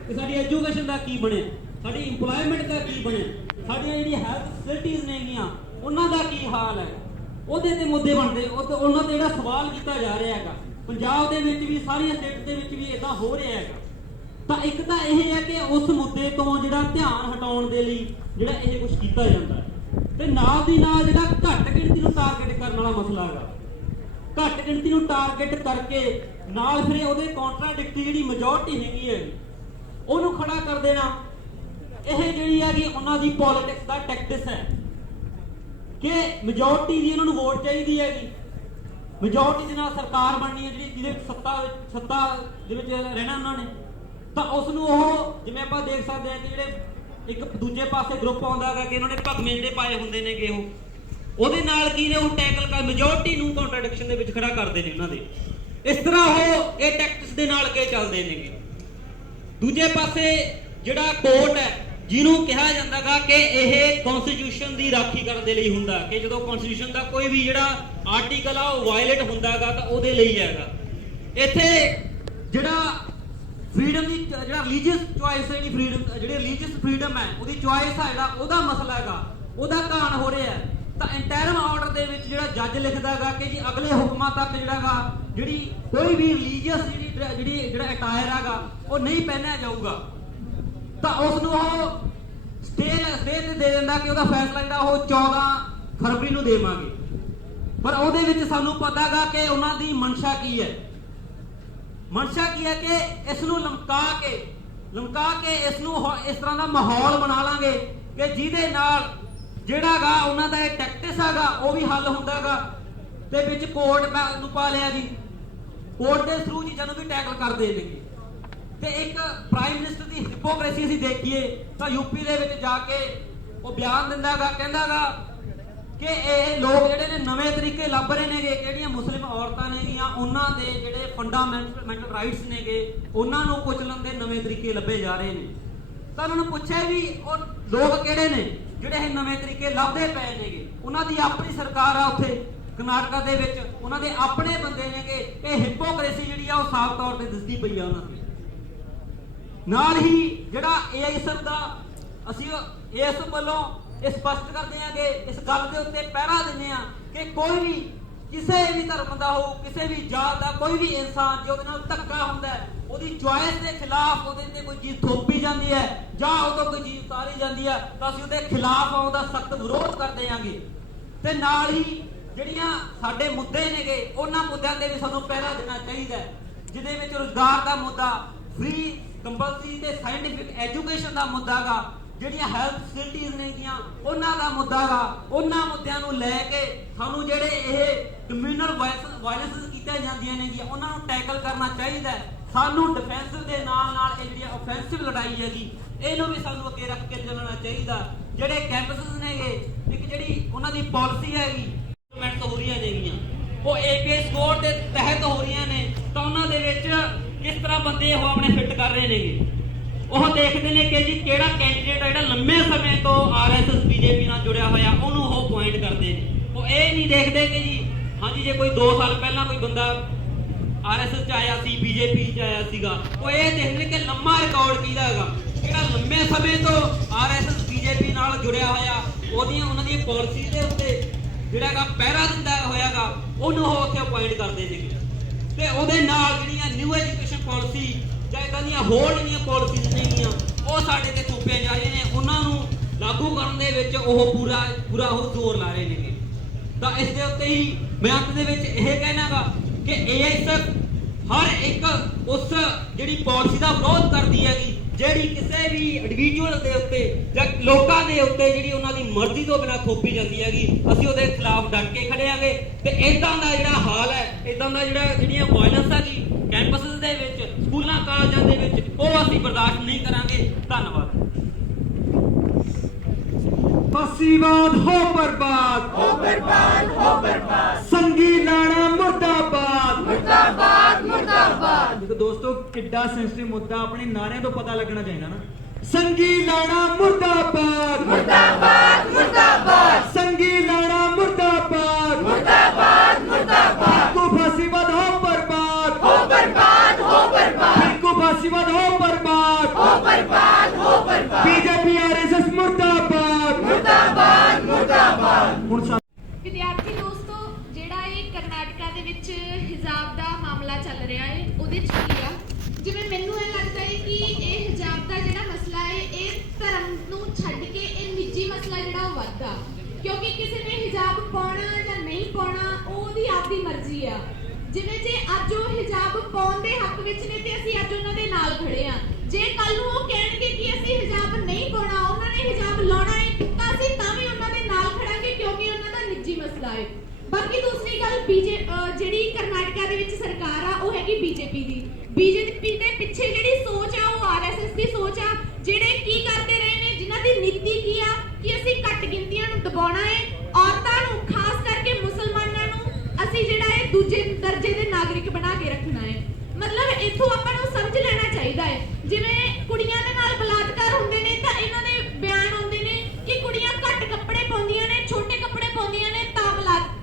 ਕਿ ਸਾਡੀ ਐਜੂਕੇਸ਼ਨ ਦਾ ਕੀ ਬਣਿਆ, ਸਾਡੀ ਇੰਪਲੋਇਮੈਂਟ ਦਾ ਕੀ ਬਣਿਆ, ਸਾਡੀਆਂ ਜਿਹੜੀਆਂ ਹੈਲਥ ਫੈਸਿਲਿਟੀਜ਼ ਨੇਗੀਆਂ ਉਹਨਾਂ ਦਾ ਕੀ ਹਾਲ ਹੈ। ਉਹਦੇ ਤੇ ਮੁੱਦੇ ਬਣਦੇ, ਉਹਨਾਂ ਤੇ ਜਿਹੜਾ ਸਵਾਲ ਕੀਤਾ ਜਾ ਰਿਹਾ ਹੈਗਾ। ਪੰਜਾਬ ਦੇ ਵਿੱਚ ਵੀ, ਸਾਰੀਆਂ ਸਟੇਟ ਦੇ ਵਿੱਚ ਵੀ ਇਦਾਂ ਹੋ ਰਿਹਾ ਹੈਗਾ। ਤਾਂ ਇੱਕ ਤਾਂ ਇਹ ਹੈ ਕਿ ਉਸ ਮੁੱਦੇ ਤੋਂ ਜਿਹੜਾ ਧਿਆਨ ਹਟਾਉਣ ਦੇ ਲਈ ਜਿਹੜਾ ਇਹ ਕੁਝ ਕੀਤਾ ਜਾਂਦਾ ਹੈ, ਤੇ ਨਾਲ ਦੀ ਨਾਲ ਜਿਹੜਾ ਘੱਟ ਗਿਣਤੀ ਨੂੰ ਟਾਰਗੇਟ ਕਰਨ ਵਾਲਾ ਮਸਲਾ ਹੈਗਾ। ਘੱਟ ਗਿਣਤੀ ਨੂੰ ਟਾਰਗੇਟ ਕਰਕੇ ਨਾਲ ਫਿਰ ਉਹਦੇ ਕੰਟਰਾਡਿਕਟਰੀ ਜਿਹੜੀ ਮੈਜੋਰਟੀ ਹੈਗੀ ਹੈ ਉਹਨੂੰ ਖੜਾ ਕਰ ਦੇਣਾ, ਇਹ ਜਿਹੜੀ ਹੈਗੀ ਉਹਨਾਂ ਦੀ ਪੋਲਿਟਿਕਸ ਦਾ ਟੈਕਟਿਕਸ ਹੈ ਕਿ ਮੈਜੋਰਟੀ ਦੀ ਉਹਨਾਂ ਨੂੰ ਵੋਟ ਚਾਹੀਦੀ ਹੈਗੀ, ਮੈਜੋਰਟੀ ਦੇ ਨਾਲ ਸਰਕਾਰ ਬਣਨੀ ਹੈ, ਜਿਹਦੇ ਸੱਤਾ ਦੇ ਵਿੱਚ ਰਹਿਣਾ ਉਹਨਾਂ ਨੇ। ਤਾਂ ਉਸ ਨੂੰ ਉਹ, ਜਿਵੇਂ ਆਪਾਂ ਦੇਖ ਸਕਦੇ ਹਾਂ ਕਿ ਜਿਹੜੇ ਇੱਕ ਦੂਜੇ ਪਾਸੇ ਗਰੁੱਪ ਆਉਂਦਾ ਹੈਗਾ ਕਿ ਇਹਨਾਂ ਨੇ ਭਗਵੇਂ ਜਿਹੜੇ ਪਾਏ ਹੁੰਦੇ ਨੇਗੇ, ਉਹਦੇ ਨਾਲ ਕੀ ਨੇ, ਉਹ ਟੈਕਲ ਕਰ ਮੈਜੋਰਟੀ ਨੂੰ ਕੰਟਰਾਡਿਕਸ਼ਨ ਦੇ ਵਿੱਚ ਖੜਾ ਕਰਦੇ ਨੇ ਉਹਨਾਂ ਦੇ। ਇਸ ਤਰ੍ਹਾਂ ਉਹ ਇਹ ਟੈਕਟਿਕਸ ਦੇ ਨਾਲ ਅੱਗੇ ਚੱਲਦੇ ਨੇਗੇ। ਦੂਜੇ ਪਾਸੇ ਜਿਹੜਾ ਕੋਰਟ ਹੈ, ਜਿਹਨੂੰ ਕਿਹਾ ਜਾਂਦਾਗਾ ਕਿ ਇਹ ਕਨਸਟੀਟਿਊਸ਼ਨ ਦੀ ਰਾਖੀ ਕਰਨ ਦੇ ਲਈ ਹੁੰਦਾ, ਕਿ ਜਦੋਂ ਕਨਸਟੀਟਿਊਸ਼ਨ ਦਾ ਕੋਈ ਵੀ ਜਿਹੜਾ ਆਰਟੀਕਲ ਆ ਉਹ ਵਾਇਲੇਟ ਹੁੰਦਾਗਾ ਤਾਂ ਉਹਦੇ ਲਈ ਹੈਗਾ। ਇੱਥੇ ਜਿਹੜਾ ਫਰੀडम ਦੀ, ਜਿਹੜਾ ਰਿਲੀਜੀਅਸ ਚੁਆਇਸ ਹੈ, ਜਿਹੜੀ ਰਿਲੀਜੀਅਸ ਫਰੀडम ਹੈ, ਉਹਦੀ ਚੁਆਇਸ ਆ, ਜਿਹੜਾ ਉਹਦਾ ਮਸਲਾ ਹੈਗਾ, ਉਹਦਾ ਘਾਣ ਹੋ ਰਿਹਾ ਹੈ। ਤਾਂ ਇੰਟਰਮ ਆਰਡਰ ਦੇ ਵਿੱਚ ਜਿਹੜਾ ਜੱਜ ਲਿਖਦਾਗਾ ਕਿ ਜੀ ਅਗਲੇ ਹੁਕਮਾਂ ਤੱਕ ਜਿਹੜਾਗਾ, ਜਿਹੜੀ ਕੋਈ ਵੀ ਰਿਲੀਜੀਅਸ ਜਿਹੜਾ ਅਟਾਇਰ ਹੈਗਾ ਉਹ ਨਹੀਂ ਪਹਿਨਿਆ ਜਾਊਗਾ, ਤਾਂ ਉਸ ਨੂੰ ਉਹ ਸਟੇ ਤੇ ਦੇ ਦਿੰਦਾ ਕਿ ਉਹਦਾ ਫੈਸਲਾ ਜਿਹੜਾ ਉਹ 14 ਫਰਵਰੀ ਨੂੰ ਦੇਵਾਂਗੇ। ਪਰ ਉਹਦੇ ਵਿੱਚ ਸਾਨੂੰ ਪਤਾਗਾ ਕਿ ਉਹਨਾਂ ਦੀ ਮਨਸ਼ਾ ਕੀ ਹੈ। ਮਨਸ਼ਾ ਕੀ ਹੈ ਕਿ ਇਸ ਨੂੰ ਲਮਕਾ ਕੇ ਇਸ ਨੂੰ ਇਸ ਤਰ੍ਹਾਂ ਦਾ ਮਾਹੌਲ ਬਣਾ ਲਾਂਗੇ ਕਿ ਜਿਹਦੇ ਨਾਲ ਜਿਹੜਾਗਾ ਉਹਨਾਂ ਦਾ ਇਹ ਟੈਕਟਿਕਸ ਹੈਗਾ ਉਹ ਵੀ ਹੱਲ ਹੁੰਦਾਗਾ, ਤੇ ਵਿੱਚ ਕੋਰਟ ਨੂੰ ਪਾ ਲਿਆ ਜੀ, ਕੋਰਟ ਦੇ ਥਰੂ ਚੀਜ਼ਾਂ ਨੂੰ ਵੀ ਟੈਕਲ ਕਰਦੇ ਨੇਗੇ। ਤੇ ਇੱਕ ਪ੍ਰਾਈਮ ਮਿਨਿਸਟਰ ਦੀ ਹਿਪੋਕ੍ਰੇਸੀ ਅਸੀਂ ਦੇਖੀਏ ਤਾਂ ਯੂਪੀ ਦੇ ਵਿੱਚ ਜਾ ਕੇ ਉਹ ਬਿਆਨ ਦਿੰਦਾਗਾ, ਕਹਿੰਦਾਗਾ ਕਿ ਇਹ ਲੋਕ ਜਿਹੜੇ ਨੇ ਨਵੇਂ ਤਰੀਕੇ ਲੱਭ ਰਹੇ ਨੇਗੇ, ਜਿਹੜੀਆਂ ਮੁਸਲਿਮ ਔਰਤਾਂ ਨੇਗੀਆਂ ਉਹਨਾਂ ਦੇ ਜਿਹੜੇ ਫੰਡਾਮੈਂਟਲ ਰਾਈਟਸ ਨੇਗੇ ਉਹਨਾਂ ਨੂੰ ਕੁਚਲਣ ਦੇ ਨਵੇਂ ਤਰੀਕੇ ਲੱਭੇ ਜਾ ਰਹੇ ਨੇ। ਤਾਂ ਉਹਨਾਂ ਨੂੰ ਪੁੱਛਿਆ ਵੀ ਉਹ ਲੋਕ ਕਿਹੜੇ ਨੇ ਜਿਹੜੇ ਇਹ ਨਵੇਂ ਤਰੀਕੇ ਲੱਭਦੇ ਪਏ ਨੇਗੇ। ਉਹਨਾਂ ਦੀ ਆਪਣੀ ਸਰਕਾਰ ਆ ਉੱਥੇ ਕਰਨਾਟਕਾ ਦੇ ਵਿੱਚ, ਉਹਨਾਂ ਦੇ ਆਪਣੇ ਬੰਦੇ ਨੇਗੇ। ਇਹ ਹਿਪੋਕ੍ਰੇਸੀ ਜਿਹੜੀ ਆ ਉਹ ਸਾਫ਼ ਤੌਰ ਤੇ ਦਿਸਦੀ ਪਈ ਆ ਉਹਨਾਂ ਦੀ। ਨਾਲ ਹੀ ਜਿਹੜਾ ਏਆਈਐਸਐਫ ਦਾ ਅਸੀਂ ਇਸ ਵੱਲੋਂ ਇਹ ਸਪਸ਼ਟ ਕਰਦੇ ਹਾਂ ਕਿ ਇਸ ਗੱਲ ਦੇ ਉੱਤੇ ਪਹਿਰਾ ਦਿੰਦੇ ਹਾਂ ਕਿ ਕੋਈ ਵੀ ਕਿਸੇ ਵੀ ਧਰਮ ਦਾ ਹੋ, ਕਿਸੇ ਵੀ ਜਾਤ ਦਾ ਕੋਈ ਵੀ ਇਨਸਾਨ ਜੇ ਉਹਦੇ ਨਾਲ ਧੱਕਾ ਹੁੰਦਾ ਹੈ, ਉਹਦੀ ਚੁਆਇਸ ਦੇ ਖਿਲਾਫ ਉਹਦੇ ਤੇ ਕੋਈ ਚੀਜ਼ ਥੋਪੀ ਜਾਂਦੀ ਹੈ ਜਾਂ ਉਹ ਤੋਂ ਕੋਈ ਚੀਜ਼ ਉਤਾਰੀ ਜਾਂਦੀ ਹੈ ਤਾਂ ਅਸੀਂ ਉਹਦੇ ਖਿਲਾਫ ਉਹਦਾ ਸਖਤ ਵਿਰੋਧ ਕਰਦੇ ਆਂਗੇ। ਤੇ ਨਾਲ ਹੀ ਜਿਹੜੀਆਂ ਸਾਡੇ ਮੁੱਦੇ ਨੇਗੇ ਉਹਨਾਂ ਮੁੱਦਿਆਂ ਤੇ ਵੀ ਸਾਨੂੰ ਪਹਿਰਾ ਦੇਣਾ ਚਾਹੀਦਾ ਹੈ, ਜਿਹਦੇ ਵਿੱਚ ਰੁਜ਼ਗਾਰ ਦਾ ਮੁੱਦਾ, ਫ੍ਰੀ ਕੰਪਲਸਰੀ ਤੇ ਸਾਇੰਟੀਫਿਕ ਐਜੂਕੇਸ਼ਨ ਦਾ ਮੁੱਦਾ ਗਾ, ਜਿਹੜੀਆਂ ਹੈਲਥ ਫੈਸਿਲਿਟੀਆਂ ਨੇਗੀਆਂ ਉਹਨਾਂ ਦਾ ਮੁੱਦਾ ਗਾ। ਉਹਨਾਂ ਮੁੱਦਿਆਂ ਨੂੰ ਲੈ ਕੇ ਸਾਨੂੰ ਜਿਹੜੇ ਇਹ ਕਮਿਊਨਲ ਵਾਇਲੈਂਸ ਕੀਤੀਆਂ ਜਾਂਦੀਆਂ ਨੇਗੀਆਂ ਉਹਨਾਂ ਨੂੰ ਟੈਕਲ ਕਰਨਾ ਚਾਹੀਦਾ ਹੈ। ਸਾਨੂੰ ਡਿਫੈਂਸਿਵ ਦੇ ਨਾਲ ਨਾਲ ਇਹ ਜਿਹੜੀ ਆਫੈਂਸਿਵ ਲੜਾਈ ਹੈਗੀ ਇਹਨੂੰ ਵੀ ਸਾਨੂੰ ਅੱਗੇ ਰੱਖ ਕੇ ਚੱਲਣਾ ਚਾਹੀਦਾ। ਜਿਹੜੇ ਕੈਂਪਸਸ ਨੇਗੇ, ਇੱਕ ਜਿਹੜੀ ਉਹਨਾਂ ਦੀ ਪਾਲਿਸੀ ਹੈਗੀ ਇੰਪਲੀਮੈਂਟ ਹੋ ਰਹੀਆਂ ਨੇਗੀਆਂ, ਉਹ ਏਪੀਐਸ ਸਕੋਰ ਦੇ ਤਹਿਤ ਹੋ ਰਹੀਆਂ ਨੇ, ਤਾਂ ਉਹਨਾਂ ਦੇ ਵਿੱਚ ਕਿਸ ਤਰ੍ਹਾਂ ਬੰਦੇ ਉਹ ਆਪਣੇ ਫਿੱਟ ਕਰ ਰਹੇ ਨੇਗੇ। ਉਹ ਦੇਖਦੇ ਨੇ ਕਿ ਜੀ ਕਿਹੜਾ ਕੈਂਡੀਡੇਟ ਜਿਹੜਾ ਲੰਮੇ ਸਮੇਂ ਤੋਂ ਆਰਐਸਐਸ ਬੀਜੇਪੀ ਨਾਲ ਜੁੜਿਆ ਹੋਇਆ ਉਹਨੂੰ ਉਹ ਪੁਆਇੰਟ ਕਰਦੇ ਨੇ। ਉਹ ਇਹ ਨਹੀਂ ਦੇਖਦੇ ਕਿ ਜੀ ਹਾਂਜੀ ਜੇ ਕੋਈ 2 ਸਾਲ ਪਹਿਲਾਂ ਕੋਈ ਬੰਦਾ ਆਰਐਸਐਸ ਚ ਆਇਆ ਸੀ, ਬੀਜੇਪੀ ਚ ਆਇਆ ਸੀਗਾ, ਉਹ ਇਹ ਦੇਖਦੇ ਕਿ ਲੰਮਾ ਰਿਕਾਰਡ ਕਿਹਦਾ ਹੈਗਾ, ਜਿਹੜਾ ਲੰਮੇ ਸਮੇਂ ਤੋਂ ਆਰਐਸਐਸ ਬੀਜੇਪੀ ਨਾਲ ਜੁੜਿਆ ਹੋਇਆ, ਉਹਨਾਂ ਦੀ ਪਾਲਿਸੀ ਦੇ ਉੱਤੇ ਜਿਹੜਾ ਹੈਗਾ ਪਹਿਰਾ ਦਿੰਦਾ ਹੋਇਆਗਾ, ਉਹਨੂੰ ਉਹ ਉੱਥੇ ਅਪਾਇੰਟ ਕਰਦੇ ਨੇ। ਤੇ ਉਹਦੇ ਨਾਲ ਜਿਹੜੀਆਂ ਨਿਊ ਐਜੂਕੇਸ਼ਨ ਪਾਲਿਸੀ ਜਾਂ ਇਦਾਂ ਦੀਆਂ ਹੋਰ ਜਿਹੜੀਆਂ ਪਾਲਿਸੀਜ਼ ਨੇਗੀਆਂ ਉਹ ਸਾਡੇ ਤੇ ਥੋਪੀਆਂ ਜਾ ਰਹੀਆਂ ਨੇ, ਉਹਨਾਂ ਨੂੰ ਲਾਗੂ ਕਰਨ ਦੇ ਵਿੱਚ ਉਹ ਪੂਰਾ ਉਹ ਜ਼ੋਰ ਲਾ ਰਹੇ ਨੇਗੇ। ਤਾਂ ਇਸ ਦੇ ਉੱਤੇ ਹੀ ਮੈਂ ਅੰਤ ਦੇ ਵਿੱਚ ਇਹ ਕਹਿਣਾਗਾ ਕਿ ਏਆਈਐਸਐਫ ਹਰ ਇੱਕ ਉਸ ਜਿਹੜੀ ਪਾਲਿਸੀ ਦਾ ਵਿਰੋਧ ਕਰਦੀ ਹੈਗੀ ਜਿਹੜੀ ਕਿਸੇ ਵੀ ਇੰਡੀਵਿਜੂਅਲ ਦੇ ਉੱਤੇ ਜਾਂ ਲੋਕਾਂ ਦੇ ਉੱਤੇ ਜਿਹੜੀ ਉਹਨਾਂ ਦੀ ਮਰਜ਼ੀ ਤੋਂ ਬਿਨਾਂ ਥੋਪੀ ਜਾਂਦੀ ਹੈਗੀ, ਅਸੀਂ ਉਹਦੇ ਖਿਲਾਫ ਡਟ ਕੇ ਖੜੇ ਆਂਗੇ। ਤੇ ਇਦਾਂ ਦਾ ਜਿਹੜਾ ਹਾਲ ਹੈ, ਇਦਾਂ ਦਾ ਜਿਹੜੀਆਂ ਵਾਇਲੈਂਸ ਹੈਗੀ ਕੈਂਪਸਸ ਦੇ ਵਿੱਚ, ਸਕੂਲਾਂ ਕਾਲਜਾਂ ਦੇ ਵਿੱਚ, ਉਹ ਅਸੀਂ ਬਰਦਾਸ਼ਤ ਨਹੀਂ ਕਰਾਂਗੇ। ਧੰਨਵਾਦ। ਫਾਸੀਵਾਦ ਹੋ ਬਰਬਾਦ, ਹੋ ਬਰਬਾਦ, ਹੋ ਬਰਬਾਦ। ਸੰਗੀ ਲਾਣਾ ਮੁਰਦਾਬਾਦ, ਮੁਰਦਾਬਾਦ, ਮੁਰਦਾਬਾਦ। ਦੇਖੋ ਦੋਸਤੋ, ਕਿੱਡਾ ਸੈਂਸਿਟਿਵ ਮੁੱਦਾ, ਆਪਣੇ ਨਾਰਿਆਂ ਤੋਂ ਪਤਾ ਲੱਗਣਾ ਚਾਹੀਦਾ ਨਾ। ਸੰਗੀ ਲਾਣਾ ਮੁਰਦਾਬਾਦ, ਮੁਰਦਾਬਾਦ, ਮੁਰਦਾਬਾਦ। ਸੰਗੀ ਲਾਣਾ ਮੁਰਦਾਬਾਦ, ਮੁਰਦਾਬਾਦ, ਮੁਰਦਾਬਾਦ। ਕੋ ਫਾਸੀਵਾਦ ਹੋ ਬਰਬਾਦ, ਹੋ ਬਰਬਾਦ, ਹੋ ਬਰਬਾਦ। ਕੋ ਫਾਸੀਵਾਦ ਹੋ ਬਰਬਾਦ, ਹੋ ਬਰਬਾਦ, ਹੋ ਬਰਬਾਦ। ਬੀਜੇਪੀ ਆਰਐਸਐਸ ਮੁਰਦਾਬਾਦ, ਮੁਰਦਾਬਾਦ, ਮੁਰਦਾਬਾਦ। ਹੁਣ ਵਿਦਿਆਰਥੀ ਦੋਸਤੋ, ਜਿਹੜਾ ਇਹ ਕਰਨਾਟਕਾ ਦੇ ਵਿੱਚ ਹਿਜਾਬ ਦਾ ਮਾਮਲਾ ਚੱਲ ਰਿਹਾ ਹੈ, ਉਹਦੇ ਚ ਕੀ ਆ, ਜਿਵੇਂ ਮੈਨੂੰ ਇਹ ਲੱਗਦਾ ਹੈ ਕਿ ਇਹ ਹਿਜਾਬ ਦਾ ਜਿਹੜਾ ਮਸਲਾ ਹੈ ਇਹ ਧਰਮ ਨੂੰ ਛੱਡ ਕੇ ਇਹ ਨਿੱਜੀ ਮਸਲਾ ਜਿਹੜਾ ਉਹ ਵੱਧਦਾ, ਕਿਉਂਕਿ ਕਿਸੇ ਨੇ ਹਿਜਾਬ ਪਾਉਣਾ ਜਾਂ ਨਹੀਂ ਪਾਉਣਾ ਉਹ ਉਹਦੀ ਆਪਦੀ ਮਰਜ਼ੀ ਆ। ਜਿਵੇਂ ਜੇ ਅੱਜ ਉਹ ਹਿਜਾਬ ਪਾਉਣ ਦੇ ਹੱਕ ਵਿੱਚ ਨੇ ਤੇ ਅਸੀਂ ਅੱਜ ਉਹਨਾਂ ਦੇ ਨਾਲ ਖੜੇ ਆ। ਜੇ ਕੱਲ ਨੂੰ ਉਹ ਕਹਿਣਗੇ ਕਿ ਅਸੀਂ ਹਿਜਾਬ ਨਹੀਂ ਪਾਉਣਾ, ਉਹਨਾਂ ਨੇ ਹਿਜਾਬ ਲਾਉਣਾ ਹੈ, ਤਾਂ ਅਸੀਂ ਤਾਂ ਵੀ ਉਹਨਾਂ ਦੇ ਨਾਲ ਖੜਾਂਗੇ ਕਿਉਂਕਿ ਉਹਨਾਂ ਦਾ ਨਿੱਜੀ ਮਸਲਾ ਹੈ। ਬਾਕੀ ਦੂਸਰੀ ਗੱਲ, ਜਿਹੜੀ ਕਰਨਾਟਕਾ ਦੇ ਵਿੱਚ ਸਰਕਾਰ ਆ ਉਹ ਹੈਗੀ ਬੀਜੇਪੀ ਦੀ। ਬੀਜੇਪੀ ਦੇ ਪਿੱਛੇ ਜਿਹੜੀ ਸੋਚ ਆ ਉਹ ਆਰਐਸਐਸ ਦੀ ਸੋਚ ਆ, ਜਿਹੜੇ ਕੀ ਕਰਦੇ ਰਹੇ ਨੇ, ਜਿਨ੍ਹਾਂ ਦੀ ਨੀਤੀ ਕੀ ਆ ਕਿ ਅਸੀਂ ਘੱਟ ਗਿਣਤੀਆਂ ਨੂੰ ਦਬਾਉਣਾ ਹੈ, ਔਰਤਾਂ ਨੂੰ, ਖਾਸ ਕਰਕੇ ਮੁਸਲਮਾਨਾਂ ਨੂੰ ਅਸੀਂ ਜਿਹੜਾ ਹੈ ਦੂਜੇ ਦਰਜੇ ਦੇ ਨਾਗਰਿਕ ਬਣਾ ਕੇ ਰੱਖਣਾ ਹੈ। ਮਤਲਬ ਇੱਥੋਂ ਆਪਾਂ ਨੂੰ ਸਮਝ ਲੈਣਾ ਚਾਹੀਦਾ ਹੈ, ਜਿਵੇਂ ਕੁੜੀਆਂ ਦੇ ਨਾਲ ਬਲਾਤਕਾਰ ਹੁੰਦੇ ਨੇ ਤਾਂ ਇਹਨਾਂ ਦੇ ਬਿਆਨ ਆਉਂਦੇ ਨੇ ਕਿ ਕੁੜੀਆਂ ਘੱਟ ਕੱਪੜੇ ਪਾਉਂਦੀਆਂ ਨੇ, ਛੋਟੇ ਕੱਪੜੇ ਪਾਉਂਦੀਆਂ ਨੇ ਤਾਂ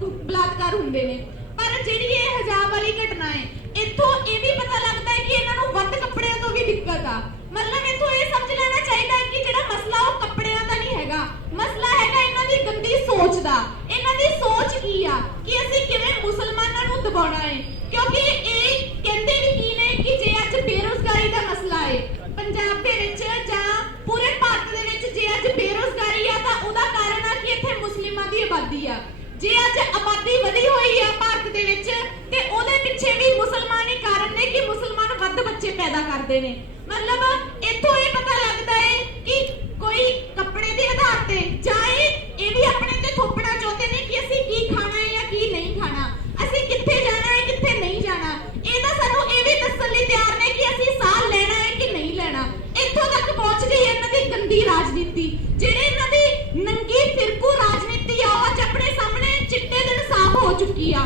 ਬਲਾਤਕਾਰ ਹੁੰਦੇ ਨੇ। ਪਰ ਜਿਹੜੀ ਇਹ ਹਿਜਾਬ ਵਾਲੀ ਘਟਨਾ ਹੈ, ਇੱਥੋਂ ਇਹ ਵੀ ਪਤਾ ਲੱਗਦਾ ਹੈ ਕਿ ਇਹਨਾਂ ਨੂੰ ਵੱਧ ਕੱਪੜਿਆਂ ਤੋਂ ਵੀ ਦਿੱਕਤ ਆ। ਮਤਲਬ ਇੱਥੋਂ ਇਹ ਸਮਝ ਲੈਣਾ ਚਾਹੀਦਾ ਹੈ ਕਿ ਜਿਹੜਾ ਮਸਲਾ ਉਹ ਕੱਪੜਿਆਂ ਦਾ ਨਹੀਂ ਹੈਗਾ, ਮਸਲਾ ਹੈਗਾ ਇਹਨਾਂ ਦੀ ਗੰਦੀ ਸੋਚ ਦਾ। ਇਹਨਾਂ ਦੀ ਸੋਚ ਕੀ ਆ ਕਿ ਅਸੀਂ ਕਿਵੇਂ ਮੁਸਲਮਾਨਾਂ ਨੂੰ ਦਬਾਉਣਾ ਹੈ, ਕਿਉਂਕਿ ਇਹ ਕਹਿੰਦੇ ਵੀ ਕੀ ਨੇ ਕਿ ਜੇ ਅੱਜ ਬੇਰੁਜ਼ਗਾਰੀ ਦਾ ਮਸਲਾ ਹੈ ਪੰਜਾਬ ਦੇ ਵਿੱਚ ਜਾਂ ਪੂਰੇ ਭਾਰਤ ਦੇ ਵਿੱਚ, ਜੇ ਅੱਜ ਬੇਰੁਜ਼ਗਾਰੀ ਆ ਤਾਂ ਉਹਦਾ ਕਾਰਨ ਆ ਕਿ ਇੱਥੇ ਮੁਸਲਿਮਾਂ ਦੀ ਆਬਾਦੀ ਆ। ਜੇ ਅੱਜ ਆਬਾਦੀ ਵਧੀ ਹੋਈ ਆ ਭਾਰਤ ਦੇ ਵਿੱਚ ਤੇ ਉਹਦੇ ਪਿੱਛੇ ਵੀ ਮੁਸਲਮਾਨ ਹੀ ਕਾਰਨ ਨੇ ਕਿ ਮੁਸਲਮਾਨ ਵੱਧ ਬੱਚੇ ਪੈਦਾ ਕਰਦੇ ਨੇ। ਮਤਲਬ ਇੱਥੋਂ ਇਹ ਪਤਾ ਲੱਗਦਾ ਹੈ ਕਿ ਕੋਈ ਕੱਪੜੇ ਦੇ ਆਧਾਰ ਤੇ ਜਾਂ ਇਹ ਵੀ ਆਪਣੇ ਤੇ ਥੋਪਣਾ ਚਾਹੁੰਦੇ ਨੇ ਕਿ ਅਸੀਂ ਕੀ ਖਾਣਾ ਹੈ ਜਾਂ ਕੀ ਨਹੀਂ ਖਾਣਾ, ਅਸੀਂ ਕਿੱਥੇ ਜਾਣਾ ਹੈ ਕਿੱਥੇ ਨਹੀਂ ਜਾਣਾ। ਇਹ ਤਾਂ ਸਾਨੂੰ ਇਹ ਵੀ ਦੱਸਣ ਲਈ ਤਿਆਰ ਨੇ ਕਿ ਅਸੀਂ ਸਾਹ ਲੈਣਾ ਹੈ ਕਿ ਨਹੀਂ ਲੈਣਾ। ਇੱਥੋਂ ਤੱਕ ਪਹੁੰਚ ਗਈ ਇਹਨਾਂ ਦੀ ਗੰਦੀ ਰਾਜਨੀਤੀ, ਜਿਹੜੇ ਇਹਨਾਂ ਦੀ ਨੰਗੀ ਫਿਰਕੂ ਰਾਜਨੀਤੀ ਆ ਉਹ ਅੱਜ ਆਪਣੇ ਸਾਹਮਣੇ ਚਿੱਟੇ ਦਿਨ ਸਾਫ਼ ਹੋ ਚੁੱਕੀ ਆ।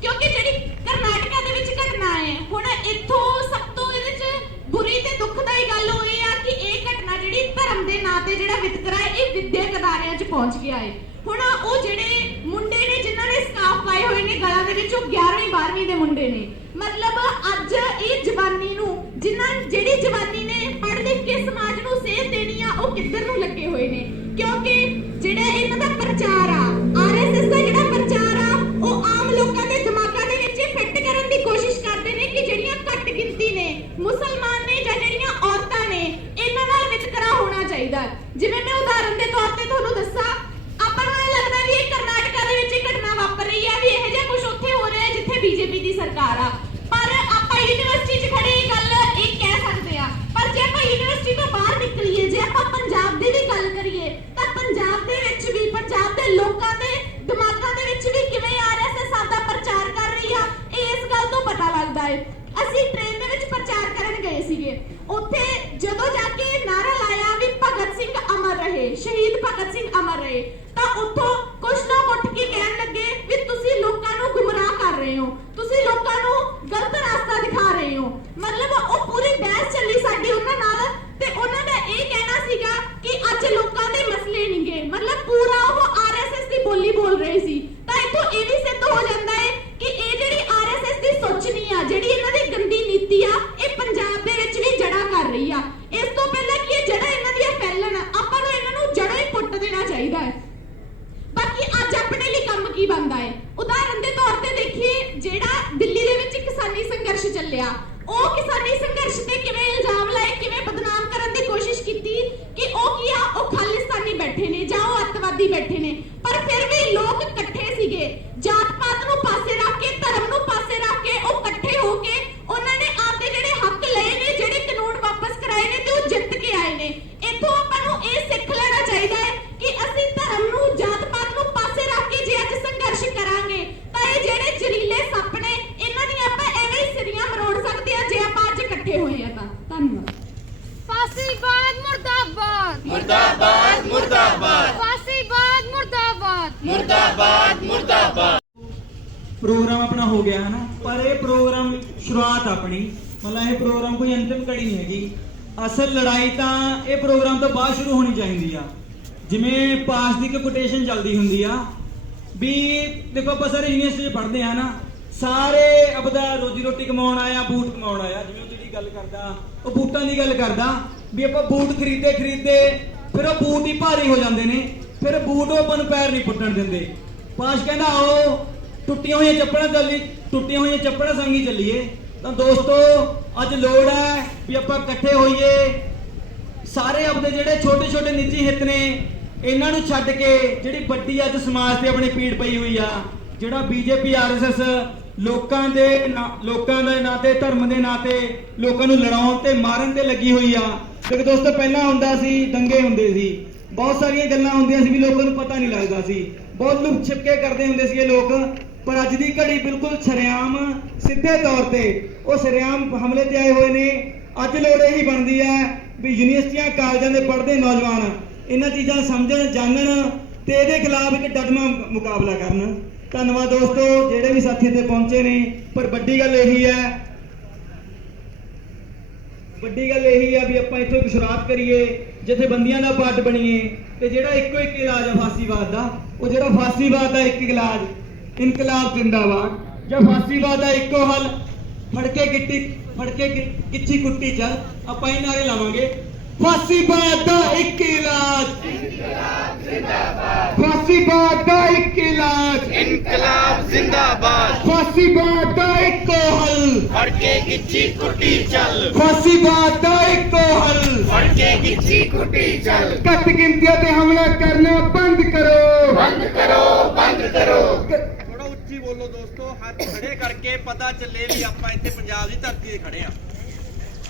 ਕਿਉਂਕਿ ਜਿਹੜੀ ਕਰਨਾਟਕਾ ਦੇ ਵਿੱਚ ਘਟਨਾ ਹੈ, ਹੁਣ ਇੱਥੋਂ ਸਭ ਤੋਂ ਇਹਦੇ 'ਚ ਬੁਰੀ ਤੇ ਦੁਖਦਾਈ ਗੱਲ ਹੋਈ ਆ ਕਿ ਇਹ ਘਟਨਾ ਜਿਹੜੀ ਧਰਮ ਦੇ ਨਾਂ ਤੇ ਜਿਹੜਾ ਵਿਤਕਰਾ ਹੈ ਇਹ ਵਿਦਿਅਕ ਅਦਾਰਿਆਂ 'ਚ ਪਹੁੰਚ ਗਿਆ ਹੈ। ਹੁਣ ਉਹ ਜਿਹੜੇ ਮੁੰਡੇ ਨੇ ਜਿਨ੍ਹਾਂ ਨੇ ਸਕਾਫ ਪਾਏ ਹੋਏ ਨੇ ਗਲਾਂ ਦੇ ਵਿੱਚ, ਉਹ 11ਵੀਂ 12ਵੀਂ ਦੇ ਮੁੰਡੇ ਨੇ। ਮਤਲਬ ਅੱਜ ਇਹ ਜਵਾਨੀ ਨੂੰ ਜਿਹੜੀ ਜਵਾਨੀ ਨੇ ਪੜ੍ਹ ਲਿਖ ਕੇ ਸਮਾਜ ਨੂੰ ਸੇਧ ਦੇਣੀ ਆ, ਉਹ ਕਿੱਧਰ ਨੂੰ ਲੱਗੇ ਹੋਏ ਨੇ। ਕਿਉਂਕਿ ਜਿਹੜਾ ਇਹਨਾਂ ਦਾ ਪ੍ਰਚਾਰ ਆ, ਆਰਐਸਐਸ ਦਾ ਜਿਹੜਾ ਪ੍ਰਚਾਰ ਆ, ਉਹ ਆਮ ਲੋਕਾਂ ਦੇ ਦਿਮਾਗਾਂ ਦੇ ਵਿੱਚ ਫਿੱਟ ਕਰਨ ਦੀ ਕੋਸ਼ਿਸ਼ ਕਰਦੇ ਨੇ ਕਿ ਜਿਹੜੀਆਂ ਘੱਟ ਗਿਣਤੀ ਨੇ, ਮੁਸਲਮਾਨ ਨੇ ਜਾਂ ਜਿਹੜੀਆਂ ਔਰਤਾਂ ਨੇ, ਇਹਨਾਂ ਨਾਲ ਵਿਤਕਰਾ ਹੋਣਾ ਚਾਹੀਦਾ। ਜਿਵੇਂ ਮੈਂ ਉਦਾਹਰਨ ਦੇ ਤੌਰ ਤੇ ਤੁਹਾਨੂੰ ਦੱਸਾਂ, ਆਪਾਂ ਨੂੰ ਇਹ ਲੱਗਦਾ ਵੀ ਇਹ ਕਰਨਾਟਕਾ ਦੇ ਵਿੱਚ ਇਹ ਘਟਨਾ ਵਾਪਰ ਰਹੀ ਹੈ, ਵੀ ਇਹੋ ਜਿਹਾ ਕੁਝ ਉੱਥੇ ਹੋ ਰਿਹਾ ਹੈ ਜਿੱਥੇ ਬੀਜੇਪੀ ਦੀ ਸਰਕਾਰ ਆ। ਪਰ ਆਪਾਂ ਯੂਨੀਵਰਸਿਟੀ 'ਚ ਖੜੇ ਇਹ ਗੱਲ ਇਹ ਕਹਿ ਸਕਦੇ ਆ। ਪਰ ਜੇ ਆਪਾਂ ਯੂਨੀਵਰਸਿਟੀ ਤੋਂ ਬਾਹਰ ਨਿਕਲੀਏ, ਜੇ ਆਪਾਂ ਪੰਜਾਬ ਦੀ ਵੀ ਗੱਲ ਕਰੀਏ, ਤਾਂ ਪੰਜਾਬ ਦੇ ਵਿੱਚ ਵੀ, ਪੰਜਾਬ ਦੇ ਲੋਕਾਂ ਦੇ ਦਿਮਾਗਾਂ ਦੇ ਵਿੱਚ ਵੀ ਕਿਵੇਂ ਆਰਐਸਐਸ ਆਪਦਾ ਪ੍ਰਚਾਰ ਕਰ ਰਹੀ ਆ, ਇਹ ਇਸ ਗੱਲ ਤੋਂ ਪਤਾ ਲੱਗਦਾ ਹੈ। ਅਸੀਂ ਟ੍ਰੇਨ ਦੇ ਵਿੱਚ ਪ੍ਰਚਾਰ ਕਰਨ ਗਏ ਸੀਗੇ, ਉੱਥੇ ਜਦੋਂ ਜਾ ਕੇ ਨਾਰਾ ਲਾਇਆ ਵੀ ਭਗਤ ਸਿੰਘ ਅਮਰ ਰਹੇ, ਸ਼ਹੀਦ ਭਗਤ ਸਿੰਘ ਅਮਰ ਰਹੇ, ਤਾਂ ਉੱਥੋਂ ਕੁਝ ਲੋਕ ਉੱਠ ਕੇ ਕਹਿਣ ਲੱਗੇ ਵੀ ਤੁਸੀਂ ਲੋਕਾਂ ਨੂੰ ਗੁੰਮਰਾਹ ਕਰ ਰਹੇ ਹੋ, ਤੁਸੀਂ ਲੋਕਾਂ ਨੂੰ ਗਲਤ ਰਸਤਾ ਦਿਖਾ ਰਹੇ ਹੋ। ਮਤਲਬ ਉਹ ਪੂਰੀ ਬਹਿਸ ਚੱਲੀ ਸਾਡੀ ਉਹਨਾਂ ਨਾਲ, ਤੇ ਉਹਨਾਂ ਦਾ ਇਹ ਕਹਿਣਾ ਸੀਗਾ ਕਿ ਅੱਜ ਲੋਕਾਂ ਦੇ ਮਸਲੇ ਨਹੀਂਗੇ, ਮਤਲਬ ਪੂਰਾ ਉਹ ਆਰਐਸਐਸ ਦੀ ਬੋਲੀ ਬੋਲ ਰਹੇ ਸੀ। ਤਾਂ ਇੱਥੋਂ ਇਹ ਵੀ ਸਿੱਧ ਹੋ ਜਾਂਦਾ ਹੈ ਕਿ ਇਹ ਜਿਹੜੀ ਆਰਐਸਐਸ ਦੀ ਸੋਚਣੀ ਆ, ਜਿਹੜੀ ਇਹਨਾਂ ਦੀ ਗੰਦੀ ਨੀਤੀ ਆ, ਇਹ ਪੰਜਾਬ ਦੇ ਵਿੱਚ ਵੀ ਜੜ੍ਹਾਂ ਕਰ ਰਹੀ ਆ। ਇਸ ਤੋਂ ਪਹਿਲਾਂ ਕਿ ਇਹ ਜੜ੍ਹਾਂ ਇਹਨਾਂ ਦੀਆਂ ਫੈਲਣ, ਆਪਾਂ ਨੂੰ ਇਹਨਾਂ ਨੂੰ ਜੜ੍ਹਾਂ ਹੀ ਪੁੱਟ ਦੇਣਾ ਚਾਹੀਦਾ ਹੈ। ਬਾਕੀ ਅੱਜ ਆਪਣੇ ਲਈ ਕੰਮ ਕੀ ਬਣਦਾ ਹੈ? ਉਦਾਹਰਨ ਦੇ ਤੌਰ ਤੇ ਦੇਖੀਏ, ਜਿਹੜਾ ਦਿੱਲੀ ਦੇ ਵਿੱਚ ਕਿਸਾਨੀ ਸੰਘਰਸ਼ ਚੱਲਿਆ, ਉਹ ਕਿਸਾਨੀ ਸੰਘਰਸ਼ ਤੇ ਕਿਵੇਂ ਇਲਜ਼ਾਮ ਲਾਏ, ਕਿਵੇਂ ਬਦਨਾਮ ਕਰਨ ਦੀ ਕੋਸ਼ਿਸ਼ ਕੀਤੀ ਕਿ ਉਹ ਕੀ ਆ, ਉਹ ਖਾਲਿਸਤਾਨੀ ਬੈਠੇ ਨੇ ਜਾਂ ਉਹ ਅੱਤਵਾਦੀ ਬੈਠੇ ਨੇ। ਪਰ ਫਿਰ ਵੀ ਲੋਕ ਇਕੱਠੇ ਸੀਗੇ, ਜਾਤ ਪਾਤ ਨੂੰ ਪਾਸੇ ਰੱਖ ਕੇ, ਧਰਮ ਨੂੰ ਪਾਸੇ ਰੱਖ ਕੇ ਉਹ ਇਕੱਠੇ ਹੋ ਕੇ ਉਹਨਾਂ ਨੇ ਆਪਦੇ ਜਿਹੜੇ ਹੱਕ ਲਏ ਨੇ, ਜਿਹੜੇ ਕਾਨੂੰਨ ਵਾਪਸ ਕਰਾਏ ਨੇ, ਤੇ ਉਹ ਜਿੱਤ ਕੇ ਆਏ ਨੇ। ਇੱਥੋਂ ਆਪਾਂ ਨੂੰ ਇਹ ਸਿੱਖ ਲੈਣਾ ਚਾਹੀਦਾ ਹੈ ਕਿ ਅਸੀਂ ਧਰਮ ਨੂੰ, ਜਾਤ ਪਾਤ ਨੂੰ ਪਾਸੇ ਰੱਖ ਕੇ ਜੇ ਅੱਜ ਸੰਘਰਸ਼ ਕਰਾਂਗੇ, ਤਾਂ ਇਹ ਜਿਹੜੇ ਜ਼ਹਿਰੀਲੇ ਸੱਪ ਨੇ, ਇਹਨਾਂ ਦੀਆਂ ਆਪਾਂ ਐਵੇਂ ਹੀ ਸਿਰੀਆਂ ਮਰੋੜ ਸਕਦੇ ਆ ਜੇ ਆਪਾਂ ਅੱਜ ਇਕੱਠੇ ਹੋਏ ਆ ਤਾਂ। ਧੰਨਵਾਦ। ਫਾਸੀਬਾਦ ਮੁਰਦਾਬਾਦ, मुर्दाबाद मुर्दाबाद ਫਾਸੀਬਾਦ ਮੁਰਦਾਬਾਦ। मुर्दाबाद मुर्दाबाद। ਪ੍ਰੋਗਰਾਮ ਆਪਣਾ ਹੋ ਗਿਆ ਹੈ ਨਾ, ਪਰ ਇਹ ਪ੍ਰੋਗਰਾਮ ਸ਼ੁਰੂਆਤ ਆਪਣੀ, ਮਤਲਬ ਇਹ ਪ੍ਰੋਗਰਾਮ ਕੋਈ ਅੰਤਿਮ ਕੜੀ ਨਹੀਂ ਹੈਗੀ। ਅਸਲ ਲੜਾਈ ਤਾਂ ਇਹ ਪ੍ਰੋਗਰਾਮ ਤੋਂ ਬਾਅਦ ਸ਼ੁਰੂ ਹੋਣੀ ਚਾਹੀਦੀ ਆ। ਜਿਵੇਂ ਪਾਸ ਦੀ ਕੋਟੇਸ਼ਨ ਚੱਲਦੀ ਹੁੰਦੀ ਆ ਵੀ ਦੇਖੋ, ਆਪਾਂ ਸਾਰੇ ਯੂਨੀਵਰਸਿਟੀ 'ਚ ਪੜ੍ਹਦੇ ਆ ਨਾ, ਸਾਰੇ ਆਪਦਾ ਰੋਜੀ ਰੋਟੀ ਕਮਾਉਣ ਆਇਆ, ਬੂਟ ਕਮਾਉਣ ਆਇਆ। ਜਿਵੇਂ ਉਹ ਜਿਹੜੀ ਗੱਲ ਕਰਦਾ, ਉਹ ਬੂਟਾਂ ਦੀ ਗੱਲ ਕਰਦਾ ਵੀ ਆਪਾਂ ਬੂਟ ਖਰੀਦੇ ਫਿਰ ਉਹ ਬੂਟ ਹੀ ਭਾਰੀ ਹੋ ਜਾਂਦੇ ਨੇ, ਫਿਰ ਬੂਟ ਉਹ ਆਪਾਂ ਨੂੰ ਪੈਰ ਨਹੀਂ ਪੁੱਟਣ ਦਿੰਦੇ। ਪਾਸ਼ ਕਹਿੰਦਾ ਆਓ ਟੁੱਟੀਆਂ ਹੋਈਆਂ ਚੱਪੜਾਂ ਸੰਗੀ ਚੱਲੀਏ। ਤਾਂ ਦੋਸਤੋ, ਅੱਜ ਲੋੜ ਹੈ ਵੀ ਆਪਾਂ ਇਕੱਠੇ ਹੋਈਏ, ਸਾਰੇ ਆਪਦੇ ਜਿਹੜੇ ਛੋਟੇ ਛੋਟੇ ਨਿੱਜੀ ਹਿੱਤ ਨੇ ਇਹਨਾਂ ਨੂੰ ਛੱਡ ਕੇ, ਜਿਹੜੀ ਵੱਡੀ ਅੱਜ ਸਮਾਜ ਤੇ ਆਪਣੀ ਪੀੜ ਪਈ ਹੋਈ ਆ, ਜਿਹੜਾ ਬੀਜੇਪੀ ਆਰਐਸਐਸ ਲੋਕਾਂ ਦੇ ਨਾਂ ਤੇ, ਧਰਮ ਦੇ ਨਾਂ ਤੇ ਲੋਕਾਂ ਨੂੰ ਲੜਾਉਣ ਤੇ ਮਾਰਨ ਤੇ ਲੱਗੀ ਹੋਈ ਆ। ਕਿਉਂਕਿ ਦੋਸਤੋ, ਪਹਿਲਾਂ ਹੁੰਦਾ ਸੀ ਦੰਗੇ ਹੁੰਦੇ ਸੀ, ਬਹੁਤ ਸਾਰੀਆਂ ਗੱਲਾਂ ਹੁੰਦੀਆਂ ਸੀ ਵੀ ਲੋਕਾਂ ਨੂੰ ਪਤਾ ਨਹੀਂ ਲੱਗਦਾ ਸੀ, ਬਹੁਤ ਲੁਕ ਛਿਪਕੇ ਕਰਦੇ ਹੁੰਦੇ ਸੀ ਇਹ ਲੋਕ। ਪਰ ਅੱਜ ਦੀ ਘੜੀ ਬਿਲਕੁਲ ਸ਼ਰੇਆਮ, ਸਿੱਧੇ ਤੌਰ ਤੇ ਉਹ ਸ਼ਰੇਆਮ ਹਮਲੇ ਤੇ ਆਏ ਹੋਏ ਨੇ। ਅੱਜ ਲੋੜ ਇਹੀ ਬਣਦੀ ਹੈ ਵੀ ਯੂਨੀਵਰਸਿਟੀਆਂ, ਕਾਲਜਾਂ ਦੇ ਪੜ੍ਹਦੇ ਨੌਜਵਾਨ ਇਹਨਾਂ ਚੀਜ਼ਾਂ ਸਮਝਣ, ਜਾਣਨ ਤੇ ਇਹਦੇ ਖਿਲਾਫ ਇੱਕ ਡਟਵਾਂ ਮੁਕਾਬਲਾ ਕਰਨ। ਧੰਨਵਾਦ ਦੋਸਤੋ, ਜਿਹੜੇ ਵੀ ਸਾਥੀ ਇੱਥੇ ਪਹੁੰਚੇ ਨੇ। ਪਰ ਵੱਡੀ ਗੱਲ ਇਹੀ ਹੈ ਵੀ ਆਪਾਂ ਇੱਥੋਂ ਇੱਕ ਸ਼ੁਰੂਆਤ ਕਰੀਏ, ਜਥੇਬੰਦੀਆਂ ਦਾ ਪਾਰਟ ਬਣੀਏ, ਤੇ ਜਿਹੜਾ ਇੱਕੋ ਇੱਕ ਇਲਾਜ ਹੈ ਫਾਸੀਵਾਦ ਦਾ, ਉਹ ਜਿਹੜਾ ਫਾਸੀਵਾਦ ਦਾ ਇੱਕ ਇਲਾਜ, ਇਨਕਲਾਬ ਜ਼ਿੰਦਾਬਾਦ। ਜਾਂ ਫਾਸੀਵਾਦ ਦਾ ਇੱਕੋ ਹੱਲ, ਫੜ ਕੇ ਕਿੱਚੀ ਕੁੱਟੀ ਚੱਲ। ਆਪਾਂ ਇਹ ਨਾਰੇ ਲਾਵਾਂਗੇ, ਫਾਸੀਵਾਦ ਦਾ ਇੱਕ ਇਲਾਜ, ਫਾਸੀਵਾਦ ਦਾ ਇੱਕ ਇਲਾਜ, इनकलाब जिंदाबाद। ਫਾਸੀਵਾਦ ਦਾ ਇੱਕੋ ਹੱਲ, फड़ के गिच्ची कुटी चल, ਫਾਸੀਵਾਦ ਦਾ ਇੱਕੋ ਹੱਲ। फड़ के गिच्ची कुटी चल। ਘੱਟ ਗਿਣਤੀਆਂ ਤੇ ਹਮਲਾ ਕਰਨਾ ਬੰਦ ਕਰੋ, बंद करो बंद करो। ਥੋੜਾ ਉੱਚੀ ਬੋਲੋ ਦੋਸਤੋ, ਹੱਥ ਖੜੇ ਕਰਕੇ ਪਤਾ ਚੱਲੇ ਵੀ ਆਪਾਂ ਇੱਥੇ ਪੰਜਾਬ ਦੀ ਧਰਤੀ ਤੇ ਖੜੇ ਆ।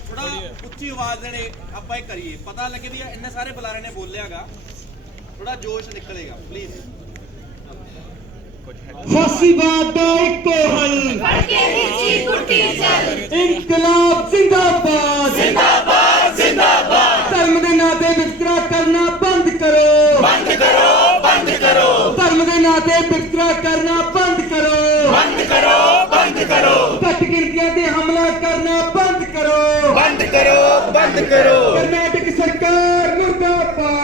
ਥੋੜਾ ਉੱਚੀ ਆਵਾਜ਼ ਦੇ ਆਪਾਂ ਇਹ ਕਰੀਏ, ਪਤਾ ਲੱਗੇ ਵੀ ਇੰਨੇ ਸਾਰੇ ਬੁਲਾਰੇ ਨੇ ਬੋਲਿਆਗਾ, ਥੋੜਾ ਜੋਸ਼ ਨਿਕਲੇਗਾ ਪਲੀਜ਼। ਫਾਸੀਵਾਦ ਦਾ ਇੱਕੋ ਹੱਲ, ਫੜ ਕੇ ਨੀਚੀ ਕੁੱਟੀ ਚੱਲ। ਇਨਕਲਾਬ ਜ਼ਿੰਦਾਬਾਦ, जिंदाबाद जिंदाबाद। ਧਰਮ ਦੇ ਨਾਂ ਤੇ ਵਿਤਕਰਾ ਕਰਨਾ ਬੰਦ ਕਰੋ, बंद करो बंद करो। ਧਰਮ ਦੇ ਨਾਂ ਤੇ ਵਿਤਕਰਾ ਕਰਨਾ ਬੰਦ ਕਰੋ, बंद करो बंद करो। ਘੱਟ ਗਿਣਤੀਆਂ ਤੇ ਹਮਲਾ ਕਰਨਾ ਬੰਦ ਕਰੋ। बंद करो बंद करो। ਕਰਨਾਟਕ ਸਰਕਾਰ ਮੁਰਦਾਬਾਦ,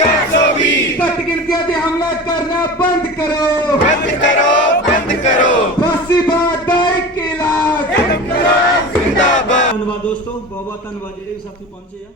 420 घट गिनतियां ते हमला करना बंद करो, बंद करो, बंद करो। फासीबाद दा इक इलाज इनकलाब जिंदाबाद। ਧੰਨਵਾਦ ਦੋਸਤੋ, ਬਹੁਤ ਬਹੁਤ ਧੰਨਵਾਦ ਜਿਹੜੇ ਵੀ ਸਾਥੀ ਪਹੁੰਚੇ ਆ।